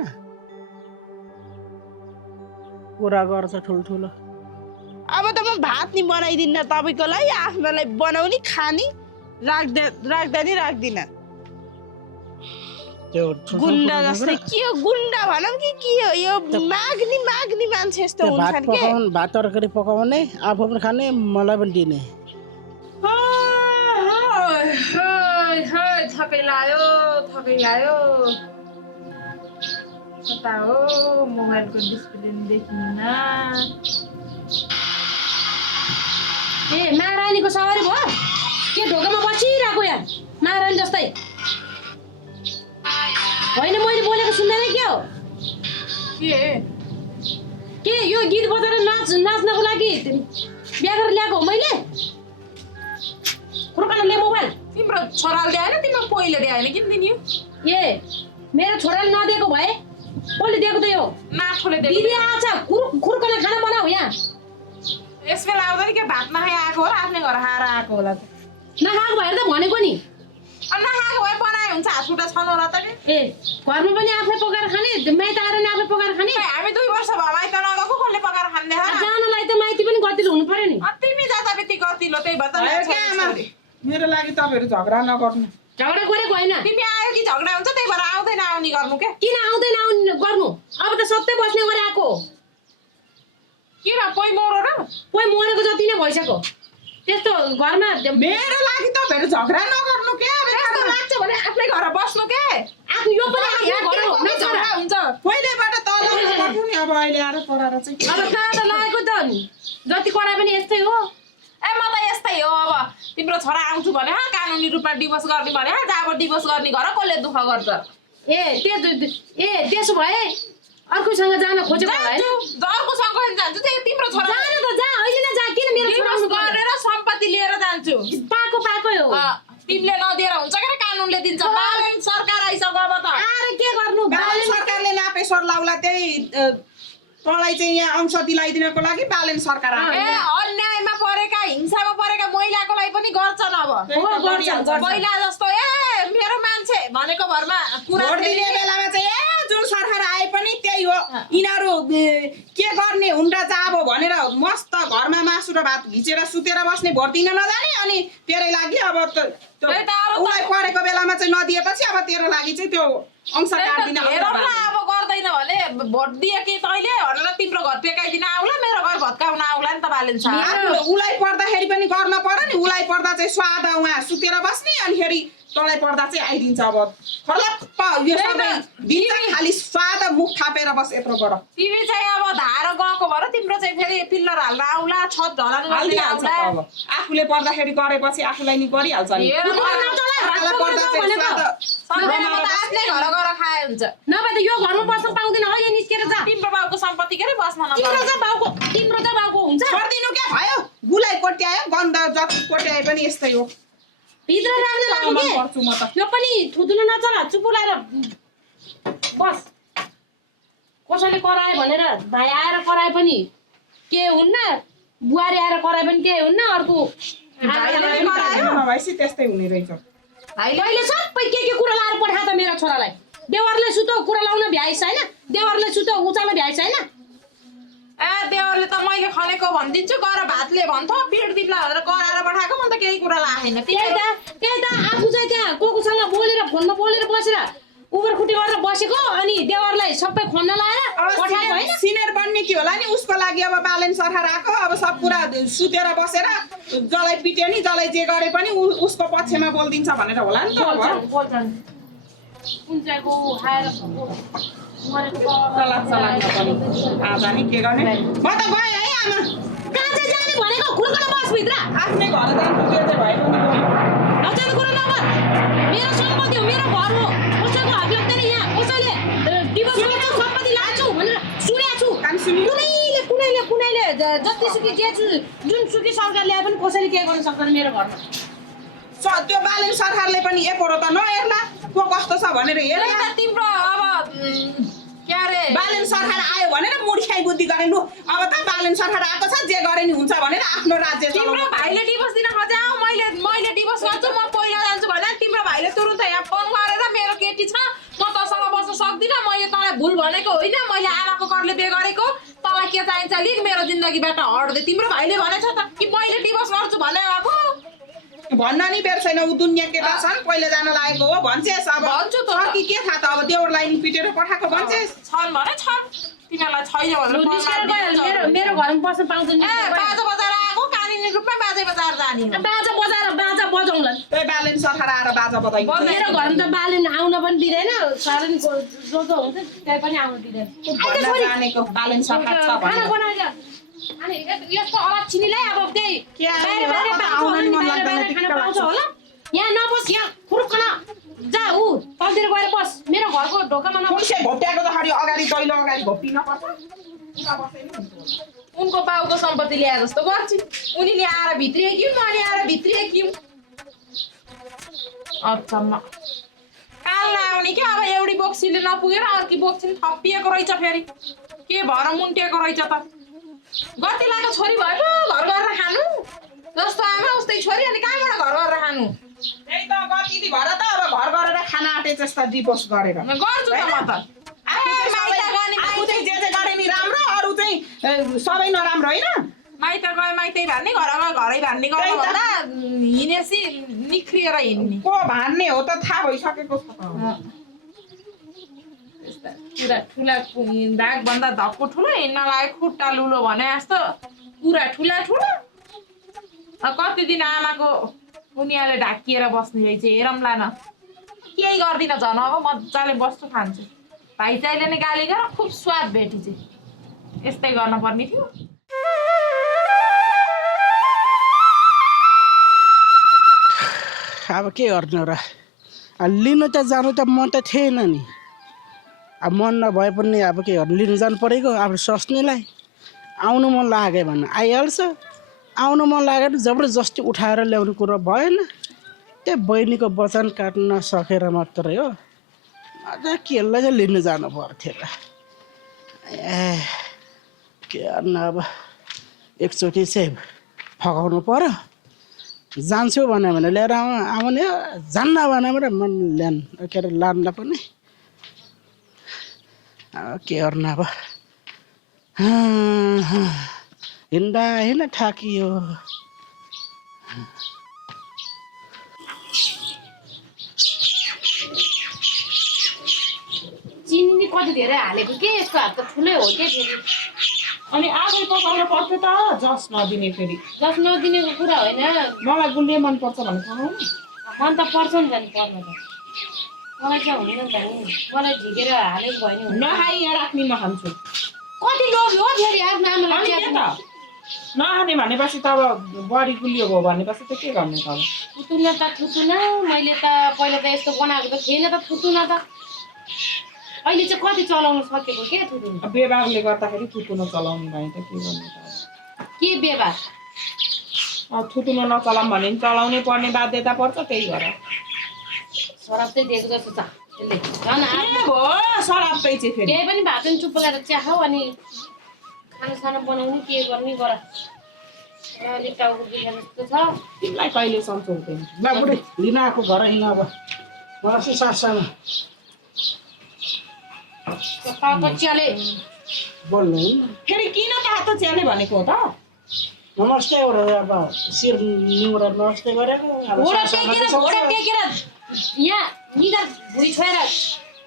कुरा गर्छ ठुल्ठुलो अब त म भात नि बनाइदिन्न तपाईँको लागि आफ्नोलाई बनाउने खाने राख्दा नि राख्दिनँ गुन्डा जस्तै के हो गुन्डा भनौँ कि के हो यो माग्ने मान्छे यस्तो हुन्छन् के भात तरकारी पकाउने आफू पनि खाने मलाई पनि दिने थकै लाग्यो कता हो मोबाइलको डिस्प्ले देखिन्न ए महारानीको सवारी भयो के ढोकामा बसिरहेको यार महारानी जस्तै होइन मैले बोलेको सुन्दैन के हो के यो गीत बजाएर नाच्नको लागि बिहा गरेर ल्याएको हो मैले खुर्कान ल्या मोबाइल तिम्रो छोराले दिएन तिम्रो पहिले दिएन किन दिने ए मेरो छोराले नदिएको भए कसले दिएको त यो नाथोले दिएको दिदी आछ खुर्कान खाना बनाऊ यहाँ यस बेला आउँदा नि के भात नखाइ आएको होला आफ्नै घर खाएर आएको होला नखाएको भएर त भनेको नि नखाएको भए बनाए हुन्छ हात खुट्टा छन् होला त नि ए घरमा पनि आफै पकाएर खाने माइत आएर नि आफै पकाएर खाने हामी 2 वर्ष भयो माइत नगएको कसले पकाएर खाने जानलाई त माइती पनि गतिलो हुनु पर्यो नि तिमी जाँदा बित्ति गतिलो त्यही भएर मेरो लागि तपाईँहरू झगडा नगर्नु झगडा गरेको होइन तिमी आयो कि झगडा हुन्छ त्यही भएर आउँदैन आउने गर्नु के किन आउँदैन आउने गर्नु अब त सत्तै बस्ने गरे आएको किन पोइ मरो र कोही मरेको जति नै भइसक्यो त्यस्तो घरमा मेरो लागि तपाईँहरू झगडा नगर्नु के त्यस्तो लाग्छ भने आफ्नै घर बस्नु के आफ्नो यो पनि आफ्नो घर हो न झगडा हुन्छ पहिलेबाट तल गर्नु नि अब अहिले आएर पराएर चाहिँ अब कहाँ त लागेको त जति कराए पनि यस्तै हो ए म त यस्तै हो अब तिम्रो छोरा आउँछु भने कानुनी रूपमा डिभोर्स गर्ने भने जब डिभोर्स गर्ने घर कसले दुःख गर्छ त्यसो भए अर्कोसँग जान खोजेको भए अर्कोसँग जान्छु त्यही तिम्रो छोरा जान त जा अहिले नै जा किन मेरो डिभोर्स गरेर सम्पत्ति लिएर जान्छु पाको हो तिमीले नदिएर हुन्छ के कानुनले दिन्छ सरकार आइसक्यो अब त आएर के गर्नु सरकारले नापेश्वर लाउला त्यही तँलाई चाहिँ यहाँ अंश दिलाइदिनको लागि बालेन सरकार आयो। ए अन्यायमा परेका हिंसामा परेका महिलाको लागि पनि गर्छन् अब पहिला जस्तो मेरो मान्छे भनेको भरमा कुरा भोट दिने बेलामा चाहिँ जुन सरकार आए पनि त्यही हो यिनीहरू के गर्ने हुन् र चाहिँ अब भनेर मस्त घरमा मासु र भात घिचेर सुतेर बस्ने भोट दिन नजाने अनि तेरै लागि अब उसलाई परेको बेलामा चाहिँ नदिएपछि अब तेरो लागि चाहिँ त्यो अंश काट्दिन अब गर्दैन भने भोट दिए कि तैँले भनेर तिम्रो घर टेकाइदिन आउला मेरो घर भत्काउन आउला नि त बालेन उसलाई पर्दाखेरि पनि गर्न पर्यो नि उसलाई पर्दा चाहिँ स्वाद उहाँ सुतेर बस्ने अनिखेरि तँलाई पर्दा चाहिँ आइदिन्छ अब खर्लप्प यो सबै दिन्छ खालि स्वाद मुख थापेर बस यत्रोबाट तिमी चाहिँ अब धार गएको भएर तिम्रो चाहिँ फेरि पिल्लर हाल्न आउला छत ढलाउन आउला आफूले पर्दाखेरि गरेपछि आफूलाई नि गरिहाल्छ नि आफ्नै घर गएर खाए हुन्छ नभए त यो घरमा बस्न पाउँदैन अहिले निस्केर जा तिम्रो बाउको सम्पत्ति के बस्न तिम्रो त बाउको हुन्छ छोडिदिनु क्या भयो गुलाई कोट्यायो गन्ध जति कोट्याए पनि यस्तै हो भित्र राख्न लाग्नु के यो पनि थुदुनु नचला चुप लाएर बस कसैले करायो भनेर भाइ आएर कराए पनि के हुन्न बुहारी आएर कराए पनि के हुन्न अर्को नभएपछि त्यस्तै हुने रहेछ अहिले सबै के कुरा लाएर पठाए त मेरो छोरालाई देवरले सुतो कुरा लाउन भ्याइस होइन देवरले सुतो उचाल्न भ्याइस होइन देवरले त मैले खनेको भनिदिन्छु गर भातले भन्छ पिड दिप्ला भनेर कराएर पठाएको म त केही कुरा लागेन त्यही त आफू चाहिँ त्यहाँ कोसँग बोलेर फोनमा बोलेर बसेर उबर खुटी गरेर बसेको अनि देवरलाई सबै खन्न लाएर पठाएको होइन सिनियर बन्ने के होला नि उसको लागि अब बालेन सरकार आएको अब सब कुरा सुतेर बसेर जसलाई पिट्यो नि जसलाई जे गरे पनि उसको पक्षमा बोलिदिन्छ भनेर होला नि त कुन चाहिँको आएर आज नि के गर्ने म त गएँ है आमा कहाँ चाहिँ जाने भनेको खुर्कन बस भित्र आफ्नै घर जानु त्यो चाहिँ भयो नजानु कुरो नगर मेरो सम्पत्ति हो मेरो घर हो कसैको हक लाग्दैन यहाँ कसैले डिभोर्स गर्छ सम्पत्ति लान्छु भनेर सुनेको छु कुनैले जतिसुकै जे जुनसुकै सरकार ल्याए पनि कसैले के गर्न सक्दैन मेरो घरमा त्यो बालेन सरकारले पनि एकरो त नहेर्ला को कस्तो छ भनेर हेर्ला तिम्रो अब के अरे बालेन सरकार आयो भनेर मूर्खाइ बुद्धि गर्ने लु अब त बालेन सरकार आएको छ जे गरे नि हुन्छ भनेर आफ्नो राज्य तिम्रो भाइले डिभोर्स दिन खोज्यो मैले डिभोर्स गर्छु म पहिला जान्छु भने तिम्रो भाइले तुरुन्त यहाँ फोन गरेर मेरो केटी छ म तसँग बस्न सक्दिनँ मैले तँलाई भुल भनेको होइन मैले आमाको करले बिहे गरेको तँलाई के चाहिन्छ लिग मेरो जिन्दगीबाट हट्दै तिम्रो भाइले भनेछ त कि मैले डिभोर्स गर्छु भने अब भन्न नि बेर छैन उ दुनियाँ केटा छन् पहिले जान लागेको हो भन्छेस् अब भन्छु त कि के थाहा त अब देउरलाई नि पिटेर पठाएको भन्छेस् छन् भने छन् तिमीलाई छैन भनेर मेरो घरमा बस्न पाउँदैन बाजा बजार आएको कानुनी रूपमा बाजा बजार जाने बाजा बजाउँला त्यही बालेन सरकार आएर बाजा बजाइ मेरो घरमा त बालेन आउन पनि दिँदैन सारन जो हुन्छ त्यही पनि आउन दिँदैन जानेको बालेन सरकार छ खाना बनाएर अनि यस्तो अलक्षिनीलाई अब त्यही खाना पाउँछ होला यहाँ नबस यहाँ खुर्कन जा ऊ तलतिर गएर बस मेरो घरको ढोकामा नबस घोप्ट्याएको त खरि अगाडि दैलो अगाडि घोप्टिन पर्छ उनको बाउको सम्पत्ति ल्याए जस्तो गर्छु उनीले आएर भित्रिए कि मैले आएर भित्रिए कि अचम्म काल नआउने क्या अब एउटी बोक्सीले नपुगेर अर्की बोक्सी थपिएको रहेछ फेरि के भएर मुन्टिएको रहेछ त गति लागेको छोरी भयो घर गरेर खानु जस्तो आमा उस्तै छोरी अनि कहाँबाट घर गरेर खानु त्यही त गति भएर त अब घर गरेर खाना आँटे जस्तो डिभोर्स गरेर गर्छु त म त आफू चाहिँ जे गरे नि राम्रो अरू चाहिँ सबै नराम्रो होइन माइत गए माइतै भान्ने घर गए घरै भान्ने गर्नु भन्दा हिँडेसी निख्रिएर हिँड्ने को भान्ने हो त थाहा भइसकेको छ पुरा ठुला दागभन्दा धक्को ठुलो हिँड्न लाग्यो खुट्टा लुलो भने जस्तो पुरा ठुला कति दिन आमाको उनीहरूले ढाकिएर बस्ने रहेछ हेरौँला न केही गर्दिनँ झन् अब मजाले बस्छु खान्छु भाइ चाहिँले नै गाली गर खुब स्वाद भेटी चाहिँ यस्तै गर्न पर्ने थियो अब के गर्नु र लिनु त जानु त मन त थिएन नि अब मन नभए पनि अब के गर्नु लिनु जानु परेको अब स्वास्नीलाई आउनु मन लाग्यो भने आइहाल्छ आउनु मन लागेर जबरजस्ती उठाएर ल्याउने कुरो भएन त्यो बहिनीको वचन काट्न सकेर मात्रै हो अझ केलाई चाहिँ लिनु जानु पर्थ्यो र के गर्नु अब एकचोटि चाहिँ फकाउनु पर्यो जान्छु भन्यो भने लिएर आउने जान्न भन्यो भने मन ल्यान के अरे लान्दा पनि के गर्नु अब हिँड्दा हिँड्दा थाकियो चिनी नि कति धेरै हालेको के यस्तो हात त ठुलै हो के फेरि अनि आफै पकाउनु पर्छ त जस नदिने फेरि जस नदिनेको कुरा होइन मलाई गुलियो मन पर्छ भने खाऊ मन त पर्छ नि त नि पर्न त मलाई चाहिँ हुँदैन नि त नि मलाई झिकेर हालेको भयो नि नखाइ यहाँ राख्ने म खान्छु कति लोभ हो फेरि आफ्नो आमालाई अनि के त नखाने भनेपछि त अब बढी गुलियो भयो भनेपछि त के गर्ने त अब थुतुना त थुतुना मैले त पहिला त यस्तो बनाएको त थिएन त थुतुना त अहिले चाहिँ कति चलाउन सकेको के थुतुना व्यवहारले गर्दाखेरि थुतुनो चलाउने भने त के गर्ने त के व्यवहार अब थुतुनो नचलाऊँ भने पनि चलाउनै पर्ने बाध्यता पर्छ त्यही भएर सराप चाहिँ दिएको जस्तो छ त्यसले झन् के भयो सराप्दै चाहिँ फेरि केही पनि भात चुप्प गरेर चिया खाऊ अनि खानासाना बनाउने के गर्ने गर अलिक टाउको दुखेको जस्तो छ तिमीलाई कहिले सम्झाउँदैन ल बुढी लिन आएको घर हिँड अब मलाई चाहिँ सासमा चियाले बोल्नु फेरि किन तातो च्याले भनेको हो त नमस्ते एउटा अब शिर निउरा नमस्ते गरेको अब घोडा सासमा टेकेर चाहिँ घोडा सक्छ। टेकेर यहाँ निधार भुइँ छोएर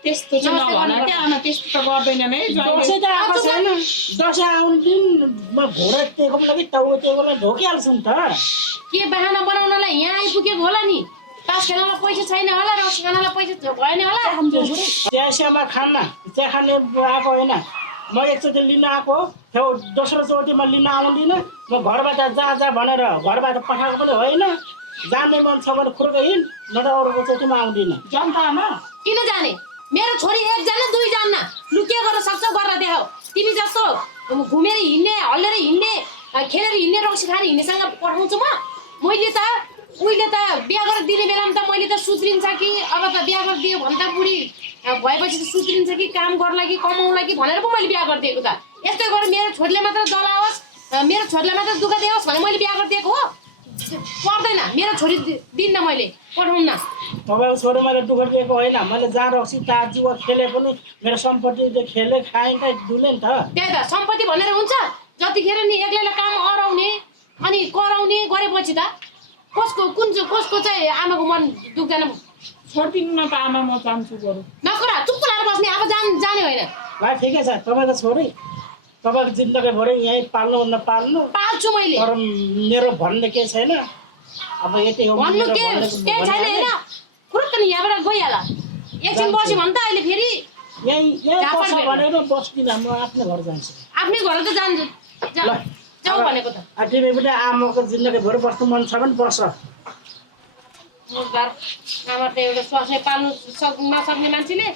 त्यस्तो चाहिँ नभन क्या आमा त्यस्तो त गर्दैनन् है दसैँ त आएको छैन दसैँ आउने दिनमा घोडा टेकोमा लागि टाउको टेकोमा ढोकिहाल्छौँ त के बाहना बनाउनलाई यहाँ आइपुगेको होला नि तास खेल्नलाई पैसा छैन होला रक्सी खानलाई पैसा भएन होला चियासियामा खान्न चिया खाने आएको होइन म एकचोटि लिन आएको थियो दोस्रो चोटिमा लिन आउँदिनँ म घरबाट जा भनेर घरबाट पठाएको पनि होइन जाने मन छ भने खुर्क हिँड न त अरूको चोटिमा आउँदिनँ जनतामा किन जाने मेरो छोरी एकजना दुईजना लु के गर्न सक्छौ गरेर देखाऊ तिमी जस्तो घुमेर हिँड्ने हल्लेर हिँड्ने खेलेर हिँड्ने रक्सी खाएर हिँड्नेसँग पठाउँछु मैले त उहिले त बिहा गरेर दिने बेलामा त मैले त सुध्रिन्छ कि अब त बिहा गरेर दियो भने त बुढी भएपछि त सुध्रिन्छ कि काम गर्ला कि कमाउला कि भनेर पो मैले बिहा गरिदिएको त यस्तै गरेर मेरो छोरीले मात्र जलाओस् मेरो छोरीलाई मात्र दुःख दियोस् भने मैले बिहा गरिदिएको हो पर्दैन मेरो छोरी दिन्न मैले पठाउन्न तपाईँको छोरी मैले दुःख दिएको होइन मैले जहाँ रक्सी ताजुवा खेले पनि मेरो सम्पत्ति खेले खाएँ त डुले नि त त्यही त सम्पत्ति भनेर हुन्छ जतिखेर नि एक्लैलाई काम अराउने अनि कराउने गरेपछि त कसको चाहिँ आमाको मन दुख्दैन छोडिदिनु न त आमा म जान्छु बरु नकरा चुप्प लाएर बस्ने अब जाने होइन ल ठिकै छ तपाईँको छोरी तपाईँको जिन्दगीभरि यहीँ पाल्नु नपाल्नु पाल्छु मैले तर मेरो भन्ने केही छैन अब यति हो भन्नु मेरो के भन्ने केही छैन होइन फुरुक्क नि यहाँबाट गइहाल एकछिन बस्यो भने त अहिले फेरि यहीँ बस्छ भनेर बस्दिनँ म आफ्नै घर जान्छु आफ्नै घर त जान्छु जाऊ भनेको त तिमी पनि आमाको जिन्दगीभरि बस्नु मन छ भने बस्छ आमा त एउटा स्वास्नी पाल्नु नसक्ने मान्छेले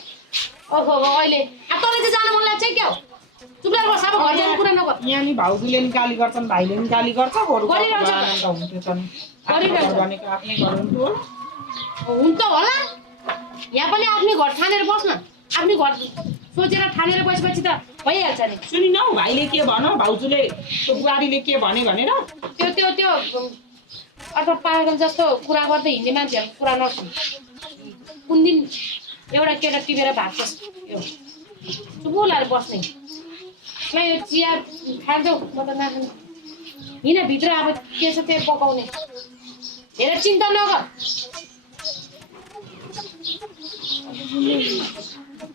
ओहो अहिले तँलाई चाहिँ जानु मन लाग्छ क्या हो चुप लागेर बस अब घर जाने कुरा नगर यहाँ नि भाउजूले नि गाली गर्छन् भाइले नि गाली गर्छ बरु गरिरहन्छ त। आनन्द हुन्थ्यो त नि गरिरहन्छ। भनेको आफ्नै घर हुन्थ्यो हुन त होला यहाँ पनि आफ्नै घर ठानेर बस्न आफ्नै घर सोचेर ठानेर बसेपछि त भइहाल्छ नि सुनि न भाइले के भन भाउजूले त्यो बुहारीले के भने भनेर त्यो अथवा पागल जस्तो कुरा गर्दै हिँड्ने मान्छेहरूको कुरा नसुन कुन दिन एउटा केटा टिपेर भाग्छस् यो चुप लाएर बस्ने ल यो चिया खाँदो म त नखाने हिँड भित्र अब के छ त्यो पकाउने धेरै चिन्ता नगर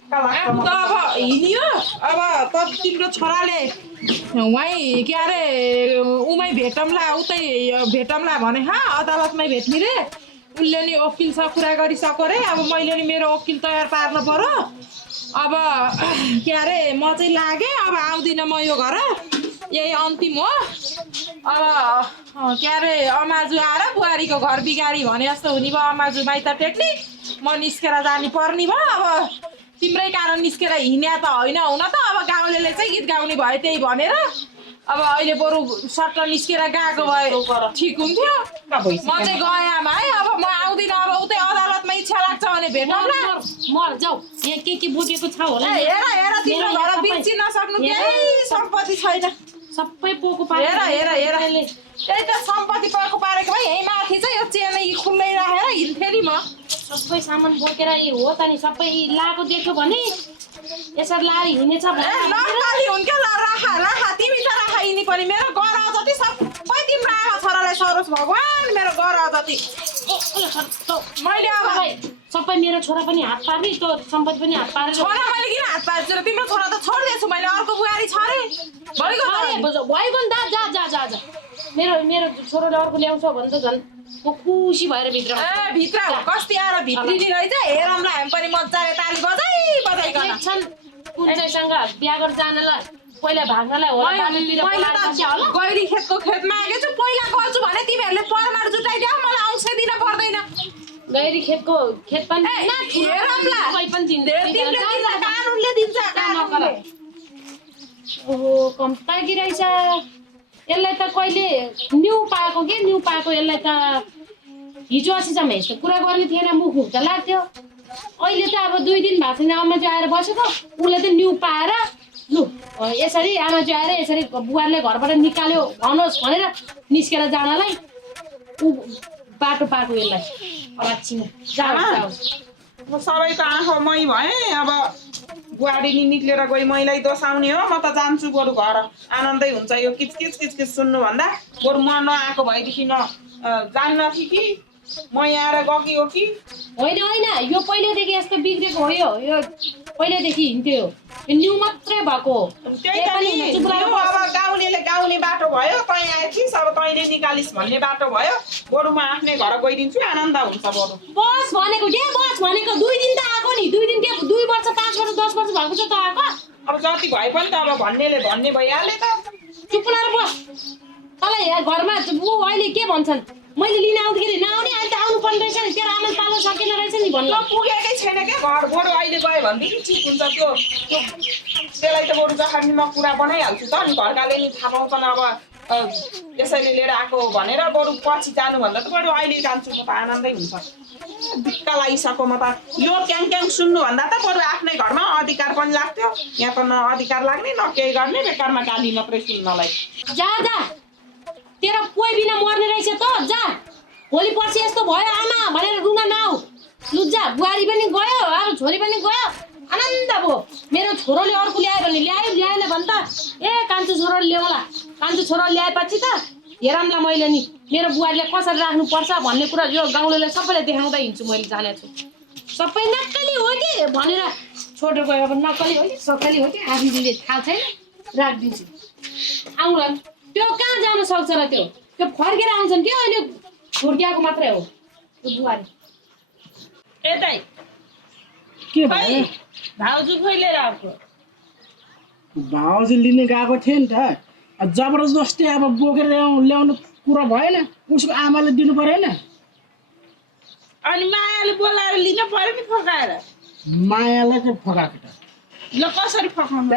त अब हिँडियो अब त तिम्रो छोराले वहीँ के अरे उमै भेटौँला उतै भेटौँला भने अदालतमै भेट्ने रे उसले नि वकिलसँग कुरा गरिसक्यो रे अब मैले नि मेरो वकिल तयार पार्नु पर्यो अब के अरे म चाहिँ लागेँ अब आउँदिनँ म यो घर यही अन्तिम हो अब के अरे अमाजु आएर बुहारीको घर बिगारी भने जस्तो हुने भयो अमाजु माइत टेक्ने म निस्केर जानु पर्ने भयो अब तिम्रै कारण निस्केर हिँड्या त होइन हुन त अब गाउँलेले चाहिँ गीत गाउने भयो त्यही भनेर अब अहिले बरु सट्ट निस्केर गएको भए ठिक हुन्थ्यो म चाहिँ गएँ आमा है अब म आउँदिनँ अब उतै अदालतमा इच्छा लाग्छ भने भेटौँला मर जाऊ यहाँ के बोकेको छ होला नि हेर तिम्रो घर बिर्सी नसक्नु केही सम्पत्ति छैन सबै पोको हेर त्यही त सम्पत्ति पोको पारेको भए यहीँ माथि चाहिँ यो चेन यी खुल्लै राखेर हिँड्थेँ नि म सबै सामान बोकेर हो त नि सबै लाएको देख्यो भने यसरी लाएर हिँडेछ नक्कली हुन्क्यो राखा तिमी त राखा यिनी पनि मेरो गर जति सबै तिम्रो आमा छोरालाई सरोस् भगवान् मेरो गर जति मैले अब सबै मेरो छोरा पनि हात पार्ने त्यो सम्पत्ति पनि हात पारेर छोरा मैले किन हात पार्छु र तिम्रो छोरा त छोडिदिएछु मैले अर्को बुहारी छ रे भएको नि दा जा मेरो छोरोले अर्को ल्याउँछ भने त झन् म खुसी भएर भित्र भित्र कस्ती आएर भित्रिनी रहेछ हेरौँला हामी पनि मजाले ताली बजाइकन कुन चाहिँसँग बिहा गरेर जानलाई पहिला भाग्नलाई होला गैरी खेतको खेत मागेछु पहिला गर्छु भने तिमीहरूले परमार जुटाइदियो मलाई औँसे दिन पर्दैन गैरी खेतको खेत पनि कानुनले दिन्छ ओहो कम्ताकी रहेछ यसलाई त कहिले न्यु पाएको यसलाई त हिजो अस्तिसम्म यस्तो कुरा गर्ने थिएन मुख त लाग्थ्यो अहिले त अब 2 दिन भएको छैन आमा चाहिँ आएर बसेको उसले त न्यु पाएर लु यसरी आमा चाहिँ आएर यसरी बुहारले घरबाट निकाल्यो भनोस् भनेर निस्केर जानलाई ऊ बाटो पाएको यसलाई अलाच्छिन जाओस् म सबैको आँखा मै भएँ अब बुहारी नि निक्लेर गई मैलाई दोसाउने हो म त जान्छु बरु घर आनन्दै हुन्छ यो किचकिच सुन्नुभन्दा बरु म नआएको भएदेखि जान्न थिएँ कि म यहाँ आएर गकी हो कि होइन यो पहिलेदेखि यस्तो बिग्रेको हो यो पहिलेदेखि हिँड्थ्यो यो न्यु मात्रै भएको त्यही त नि अब गाउँले बाटो भयो तैँ आएथिस् अब तैँले निकालिस् भन्ने बाटो भयो बरु म आफ्नै घर गइदिन्छु आनन्द हुन्छ बरु बस भनेको 2 दिन त आएको नि 2 दिन के 2 वर्ष 5 वर्ष 10 वर्ष भएको छ त आएको अब जति भए पनि त अब भन्ने भइहाल्यो त चुप न बस तँलाई यहाँ घरमा ऊ अहिले के भन्छन् मैले लिन आउँदाखेरि नआउने अहिले त आउनु पर्ने रहेछ नि तेरो आमाले पाल्न सकेन रहेछ नि भन्नु पुगेकै छैन क्या घर बरु अहिले गयो भनेदेखि ठिक हुन्छ त्यो त्यसलाई त बरु जखानी म कुरा बनाइहाल्छु त नि घरकाले नि थाहा पाउँछन् अब यसरी लिएर आएको भनेर बरु पछि जानुभन्दा त बरु अहिले जान्छु म त आनन्दै हुन्छ ढुक्क लागिसक्यो म त यो क्याङ सुन्नुभन्दा त बरु आफ्नै घरमा अधिकार पनि लाग्थ्यो यहाँ त न अधिकार लाग्ने न केही गर्ने बेकारमा गाली मात्रै सुन्नलाई जा तेरो कोही बिना मर्ने रहेछ त जा भोलि पर्सि यस्तो भयो आमा भनेर रुन नआऊ लु जा बुहारी पनि गयो अब छोरी पनि गयो आनन्द भयो मेरो छोरोले अर्को ल्यायो भने ल्याएन भने त कान्छो छोरोले ल्याउला कान्छो छोरो ल्याएपछि त हेरौँला मैले नि मेरो बुहारीले कसरी राख्नुपर्छ भन्ने कुरा यो गाउँलेलाई सबैले देखाउँदै हिँड्छु मैले जानेछु सबै नक्कली हो कि भनेर छोडेर गयो अब नक्कली हो कि सक्कली हो कि आफूले थाहा छैन राखिदिन्छु आउँला त्यो कहाँ जान सक्छ र त्यो फर्केर आउँछन् क्या अहिले हुर्किएको मात्रै हो त्यो बुहारी यतै के भयो भाउजू खोइ लिएर आएको भाउजू लिने गएको थियो नि त जबरजस्ती अब बोकेर ल्याउनु कुरा भएन उसको आमाले दिनु परेन अनि मायाले बोलाएर लिन पर्यो नि फकाएर मायालाई चाहिँ फकाएको त ल कसरी फकाउनु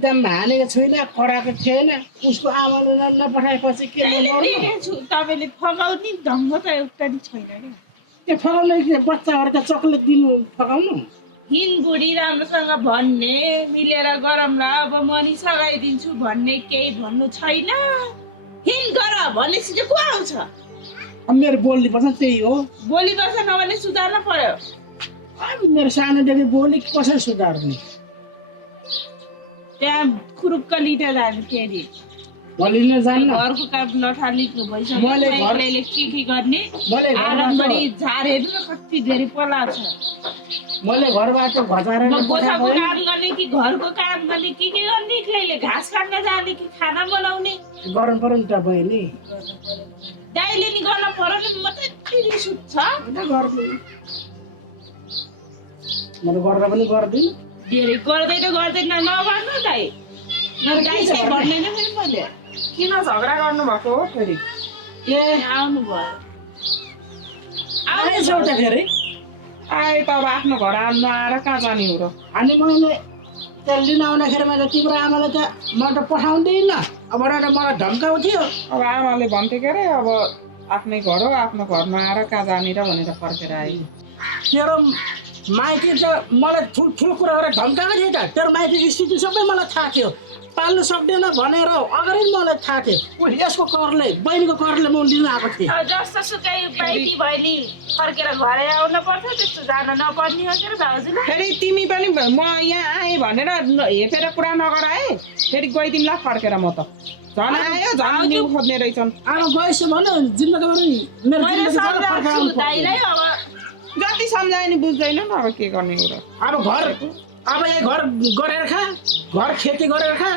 ड्याम हानेको छुइनँ कराएको थिएन उसको आमाले नपठाएपछि के देखेछु तपाईँले फकाउने ढङ्ग त एउटा नि छैन नि त्यो फकाउनु बच्चाहरूका चक्लेट दिनु फकाउनु हिँड बुढी राम्रोसँग भन्ने मिलेर गरौँला अब मनी सघाइदिन्छु भन्ने केही भन्नु छैन हिँड गर भनेपछि चाहिँ को आउँछ मेरो बोल्ने पर्छ त्यही हो बोली गर्छ नभने सुधार्न पर्यो मेरो सानोदेखि बोली कसरी सुधार्ने त्यहाँ खुरुक्क लिएर जानु के अरे लिन जान्न घरको काम नठालिएको भइसक्यो के गर्ने आँगनबाडी झारहरू न कति धेरै पला छ मैले घरबाट घटाएर गोठाको काम गर्ने कि घरको काम गर्ने के गर्ने एक्लैले घाँस काट्न जाने कि खाना बनाउने गर्नु पर्यो नि त बहिनी दाइले नि गर्न पर्यो नि म त यति रिस उठ्छ मैले गरेर पनि गर्दिनँ धेरै गर्दैन नगर्नु दाइ दाइ चाहिँ भन्दैन फेरि मैले किन झगडा गर्नुभएको हो फेरि ए आउनु भयो आएछ उता फेरि आए त अब आफ्नो घर नआएर कहाँ जाने हो र अनि मैले त्यहाँ लिन आउँदाखेरिमा त तिम्रो आमाले त म त पठाउँदैन अब भनेर मलाई धम्काउँथ्यो। अब आमाले भन्थे के अरे अब आफ्नै घर हो आफ्नो घरमा आएर कहाँ जाने र भनेर फर्केर आयो। तेरो माइती त मलाई ठुलो कुरा गरेर धम्काएको थियो त। तेरो माइतीको स्थिति सबै मलाई थाहा थियो। पाल्नु सक्दैन भनेर अगाडि मलाई थाहा थियो। यसको करले बहिनीको करले म लिन आएको थिएँ। जस्तो सुकै पाइती भैली फर्केर घरै आउन पर्छ, त्यस्तो जान नपर्ने हो के भाउजूले। फेरि तिमी पनि म यहाँ आएँ भनेर हेपेर कुरा नगराए फेरि गइदिउँला फर्केर म त झन् आयो झन् न्यु खोज्ने रहेछन्। अब गएछ भने जिम्मेदारी मेरो मैले जिम्मेदारी फर्काउनु सम्झाउँछु पर्छ। दाइलाई। अब जति सम्झायो नि बुझ्दैन अब के गर्ने हो र। अब घर अब यहाँ घर गरेर खा, घर खेती गरेर खा।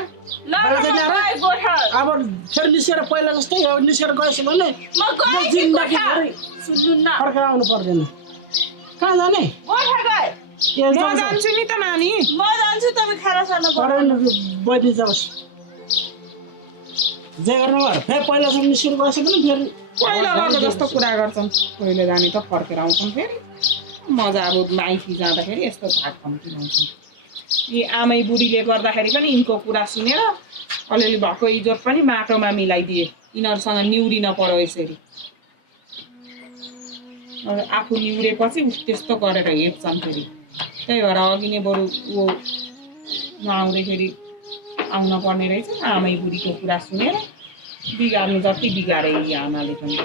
ल गए गोठा। अब फेरि निस्केर पहिला जस्तै अब निस्केर गएछ भने म गएँ कि गोठा। सुन्नु न, फर्केर आउनु पर्दैन। कहाँ जाने? गोठा गए। म जान्छु नि त नानी। म जान्छु, तपाईँ खाना साना बहिनी जाओस् जे गर्नु भयो। फेरि पहिलासम्म निस्केर गएछ भने फेरि पहिला गरेको जस्तो कुरा गर्छन्। पहिले जाने त फर्केर आउँछन् फेरि। मजा अब माइती जाँदाखेरि यस्तो भाग खम्ती आउँछन्। यी आमै बुढीले गर्दाखेरि पनि यिनको कुरा सुनेर अलिअलि भएको इज्जत पनि माटोमा मिलाइदिए। यिनीहरूसँग निउरिन पर्यो यसरी। आफू निउरेपछि त्यस्तो गरेर हेप्छन् फेरि। त्यही भएर अघि नै बरु ऊ नआउँदाखेरि आउन पर्ने रहेछ। आमै बुढीको कुरा सुनेर बिगार्नु जति बिगारे यी आमाले पनि।